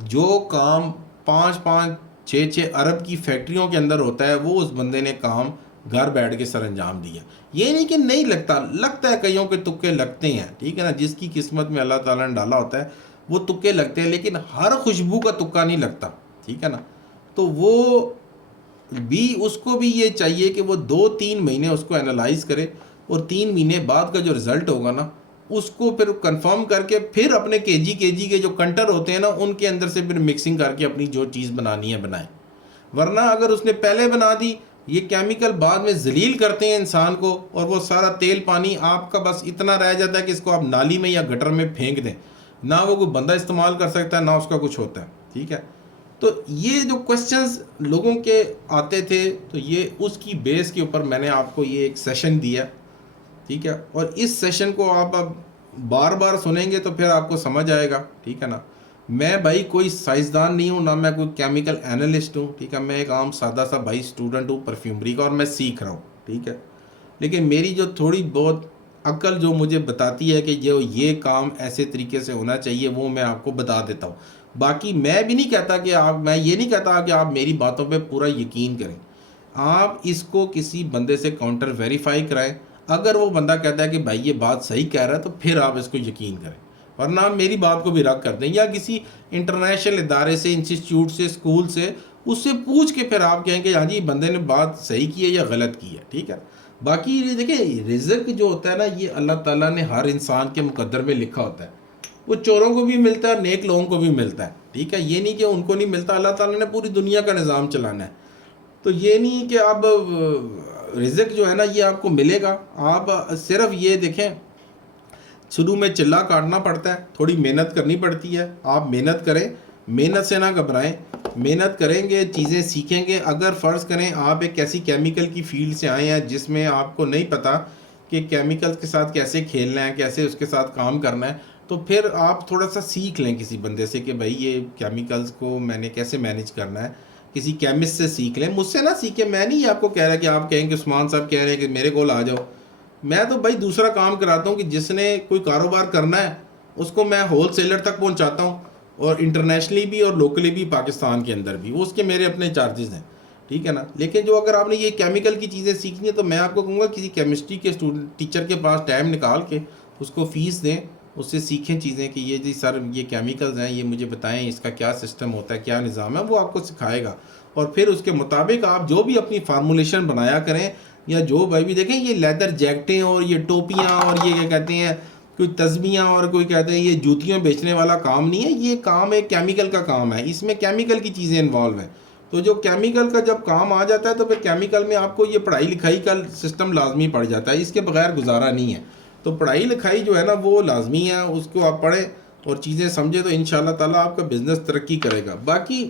जो काम 5-5 6-6 अरब की फैक्ट्रियों के अंदर होता है वो उस बंदे ने काम घर बैठ के सर अंजाम दिया। ये नहीं कि नहीं लगता, लगता है, कईयों के तुक्के लगते हैं, ठीक है ना, जिसकी किस्मत में अल्लाह ताला ने डाला होता है वो तुक्के लगते हैं, लेकिन हर खुशबू का तुक्का नहीं लगता, ठीक है ना। तो वो भी उसको भी ये चाहिए कि वो 2-3 महीने उसको एनालाइज करे और 3 महीने बाद का जो रिज़ल्ट होगा ना उसको फिर कंफर्म करके फिर अपने केजी के जो कंटर होते हैं ना उनके अंदर से फिर मिक्सिंग करके अपनी जो चीज़ बनानी है बनाए। वरना अगर उसने पहले बना दी, ये केमिकल बाद में जलील करते हैं इंसान को, और वो सारा तेल पानी आपका बस इतना रह जाता है कि इसको आप नाली में या गटर में फेंक दें, ना वो कोई बंदा इस्तेमाल कर सकता है ना उसका कुछ होता है, ठीक है। तो ये जो क्वेश्चंस लोगों के आते थे, तो ये उसकी बेस के ऊपर मैंने आपको ये एक सेशन दिया, ठीक है, और इस सेशन को आप अब बार बार सुनेंगे तो फिर आपको समझ आएगा, ठीक है ना। मैं भाई कोई साइंसदान नहीं हूँ, ना मैं कोई केमिकल एनालिस्ट हूँ, ठीक है, मैं एक आम सादा सा भाई स्टूडेंट हूँ परफ्यूमरी का, और मैं सीख रहा हूँ, ठीक है। लेकिन मेरी जो थोड़ी बहुत अक्ल जो मुझे बताती है कि जो ये काम ऐसे तरीके से होना चाहिए वो मैं आपको बता देता हूँ। बाकी मैं भी नहीं कहता कि मैं ये नहीं कहता कि आप मेरी बातों पे पूरा यकीन करें, आप इसको किसी बंदे से काउंटर वेरीफाई कराएं। अगर वो बंदा कहता है कि भाई ये बात सही कह रहा है तो फिर आप इसको यकीन करें, वरना आप मेरी बात को भी रद्द कर दें, या किसी इंटरनेशनल इदारे से, इंस्टीट्यूट से, स्कूल से, उससे पूछ के फिर आप कहें कि हाँ जी बंदे ने बात सही की है या गलत की है, ठीक है। बाकी ये देखिए, रिज़्क जो होता है ना ये अल्लाह ताला ने हर इंसान के मुकद्दर में लिखा होता है, वो चोरों को भी मिलता है और नेक लोगों को भी मिलता है, ठीक है। ये नहीं कि उनको नहीं मिलता, अल्लाह ताला ने पूरी दुनिया का निज़ाम चलाना है, तो ये नहीं कि अब रिज़्क जो है ना ये आपको मिलेगा। आप सिर्फ ये देखें, शुरू में चिल्ला काटना पड़ता है, थोड़ी मेहनत करनी पड़ती है, आप मेहनत करें, मेहनत से ना घबराएं, मेहनत करेंगे चीज़ें सीखेंगे। अगर फ़र्ज़ करें आप एक ऐसी केमिकल की फील्ड से आए हैं जिसमें आपको नहीं पता कि केमिकल्स के साथ कैसे खेलना है, कैसे उसके साथ काम करना है, तो फिर आप थोड़ा सा सीख लें किसी बंदे से कि भाई ये केमिकल्स को मैंने कैसे मैनेज करना है, किसी केमिस्ट से सीख लें, मुझसे ना सीखें। मैं नहीं आपको कह रहा कि आप कहें कि उस्मान साहब कह रहे हैं कि मेरे को आ जाओ, मैं तो भाई दूसरा काम कराता हूँ कि जिसने कोई कारोबार करना है उसको मैं होल सेलर तक पहुँचाता हूँ, और इंटरनेशनली भी और लोकली भी, पाकिस्तान के अंदर भी, वो उसके मेरे अपने चार्जेस हैं, ठीक है ना। लेकिन जो अगर आपने ये केमिकल की चीज़ें सीखनी है तो मैं आपको कहूँगा किसी केमिस्ट्री के स्टूडेंट टीचर के पास टाइम निकाल के उसको फ़ीस दें, उससे सीखें चीज़ें कि ये जी सर ये केमिकल्स हैं, ये मुझे बताएं इसका क्या सिस्टम होता है, क्या निज़ाम है, वो आपको सिखाएगा। और फिर उसके मुताबिक आप जो भी अपनी फार्मूलेशन बनाया करें, या जो भाई भी देखें, ये लेदर जैकेटें और ये टोपियाँ और ये क्या कहते हैं, कोई तस्बियाँ और कोई कहते हैं ये जूतियाँ बेचने वाला काम नहीं है, ये काम एक केमिकल का काम है, इसमें केमिकल की चीज़ें इन्वॉल्व हैं। तो जो केमिकल का जब काम आ जाता है तो फिर केमिकल में आपको ये पढ़ाई लिखाई का सिस्टम लाजमी पड़ जाता है, इसके बगैर गुजारा नहीं है। तो पढ़ाई लिखाई जो है ना वो लाजमी है, उसको आप पढ़ें और चीज़ें समझें तो इंशाल्लाह ताला आपका बिज़नेस तरक्की करेगा। बाकी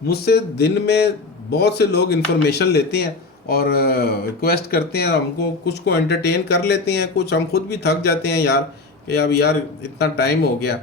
मुझसे दिन में बहुत से लोग इन्फॉर्मेशन लेते हैं और रिक्वेस्ट करते हैं, हमको कुछ को एंटरटेन कर लेते हैं, कुछ हम खुद भी थक जाते हैं यार कि अब यार इतना टाइम हो गया,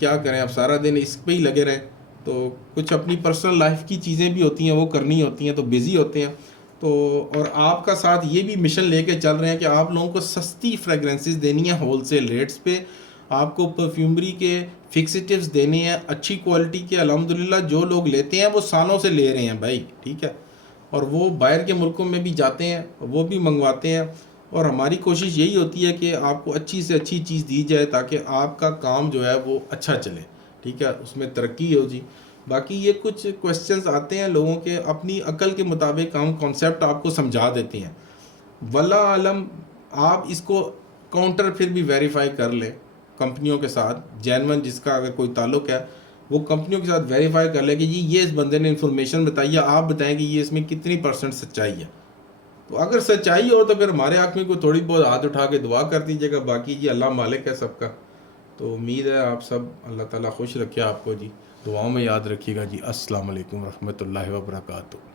क्या करें, अब सारा दिन इस पे ही लगे रहें। तो कुछ अपनी पर्सनल लाइफ की चीज़ें भी होती हैं, वो करनी होती हैं, तो बिज़ी होते हैं। तो और आपका साथ ये भी मिशन लेके चल रहे हैं कि आप लोगों को सस्ती फ्रेगरेंसेस देनी है होलसेल रेट्स पे, आपको परफ्यूमरी के फिक्सेटिव्स देने हैं अच्छी क्वालिटी के। अल्हम्दुलिल्लाह जो लोग लेते हैं वो सालों से ले रहे हैं भाई, ठीक है, और वो बाहर के मुल्कों में भी जाते हैं, वो भी मंगवाते हैं। और हमारी कोशिश यही होती है कि आपको अच्छी से अच्छी चीज़ दी जाए ताकि आपका काम जो है वो अच्छा चले, ठीक है, उसमें तरक्की हो जी। बाकी ये कुछ क्वेश्चंस आते हैं लोगों के, अपनी अकल के मुताबिक हम कॉन्सेप्ट आपको समझा देते हैं, वल्लाह आलम आप इसको काउंटर फिर भी वेरीफाई कर लें कंपनियों के साथ, जैनवन जिसका अगर कोई ताल्लुक है वो कंपनियों के साथ वेरीफाई कर ले कि जी ये इस बंदे ने इन्फॉर्मेशन बताई है, आप बताएं कि ये इसमें कितनी % सच्चाई है। तो अगर सच्चाई हो तो फिर हमारे हक़ में कोई थोड़ी बहुत हाथ उठा के दुआ कर दीजिएगा, बाकी जी अल्लाह मालिक है सबका। तो उम्मीद है आप सब, अल्लाह ताला खुश रखे आपको जी, दुआओं में याद रखिएगा जी। अस्सलाम वालेकुम रहमतुल्लाहि व बरकातहू।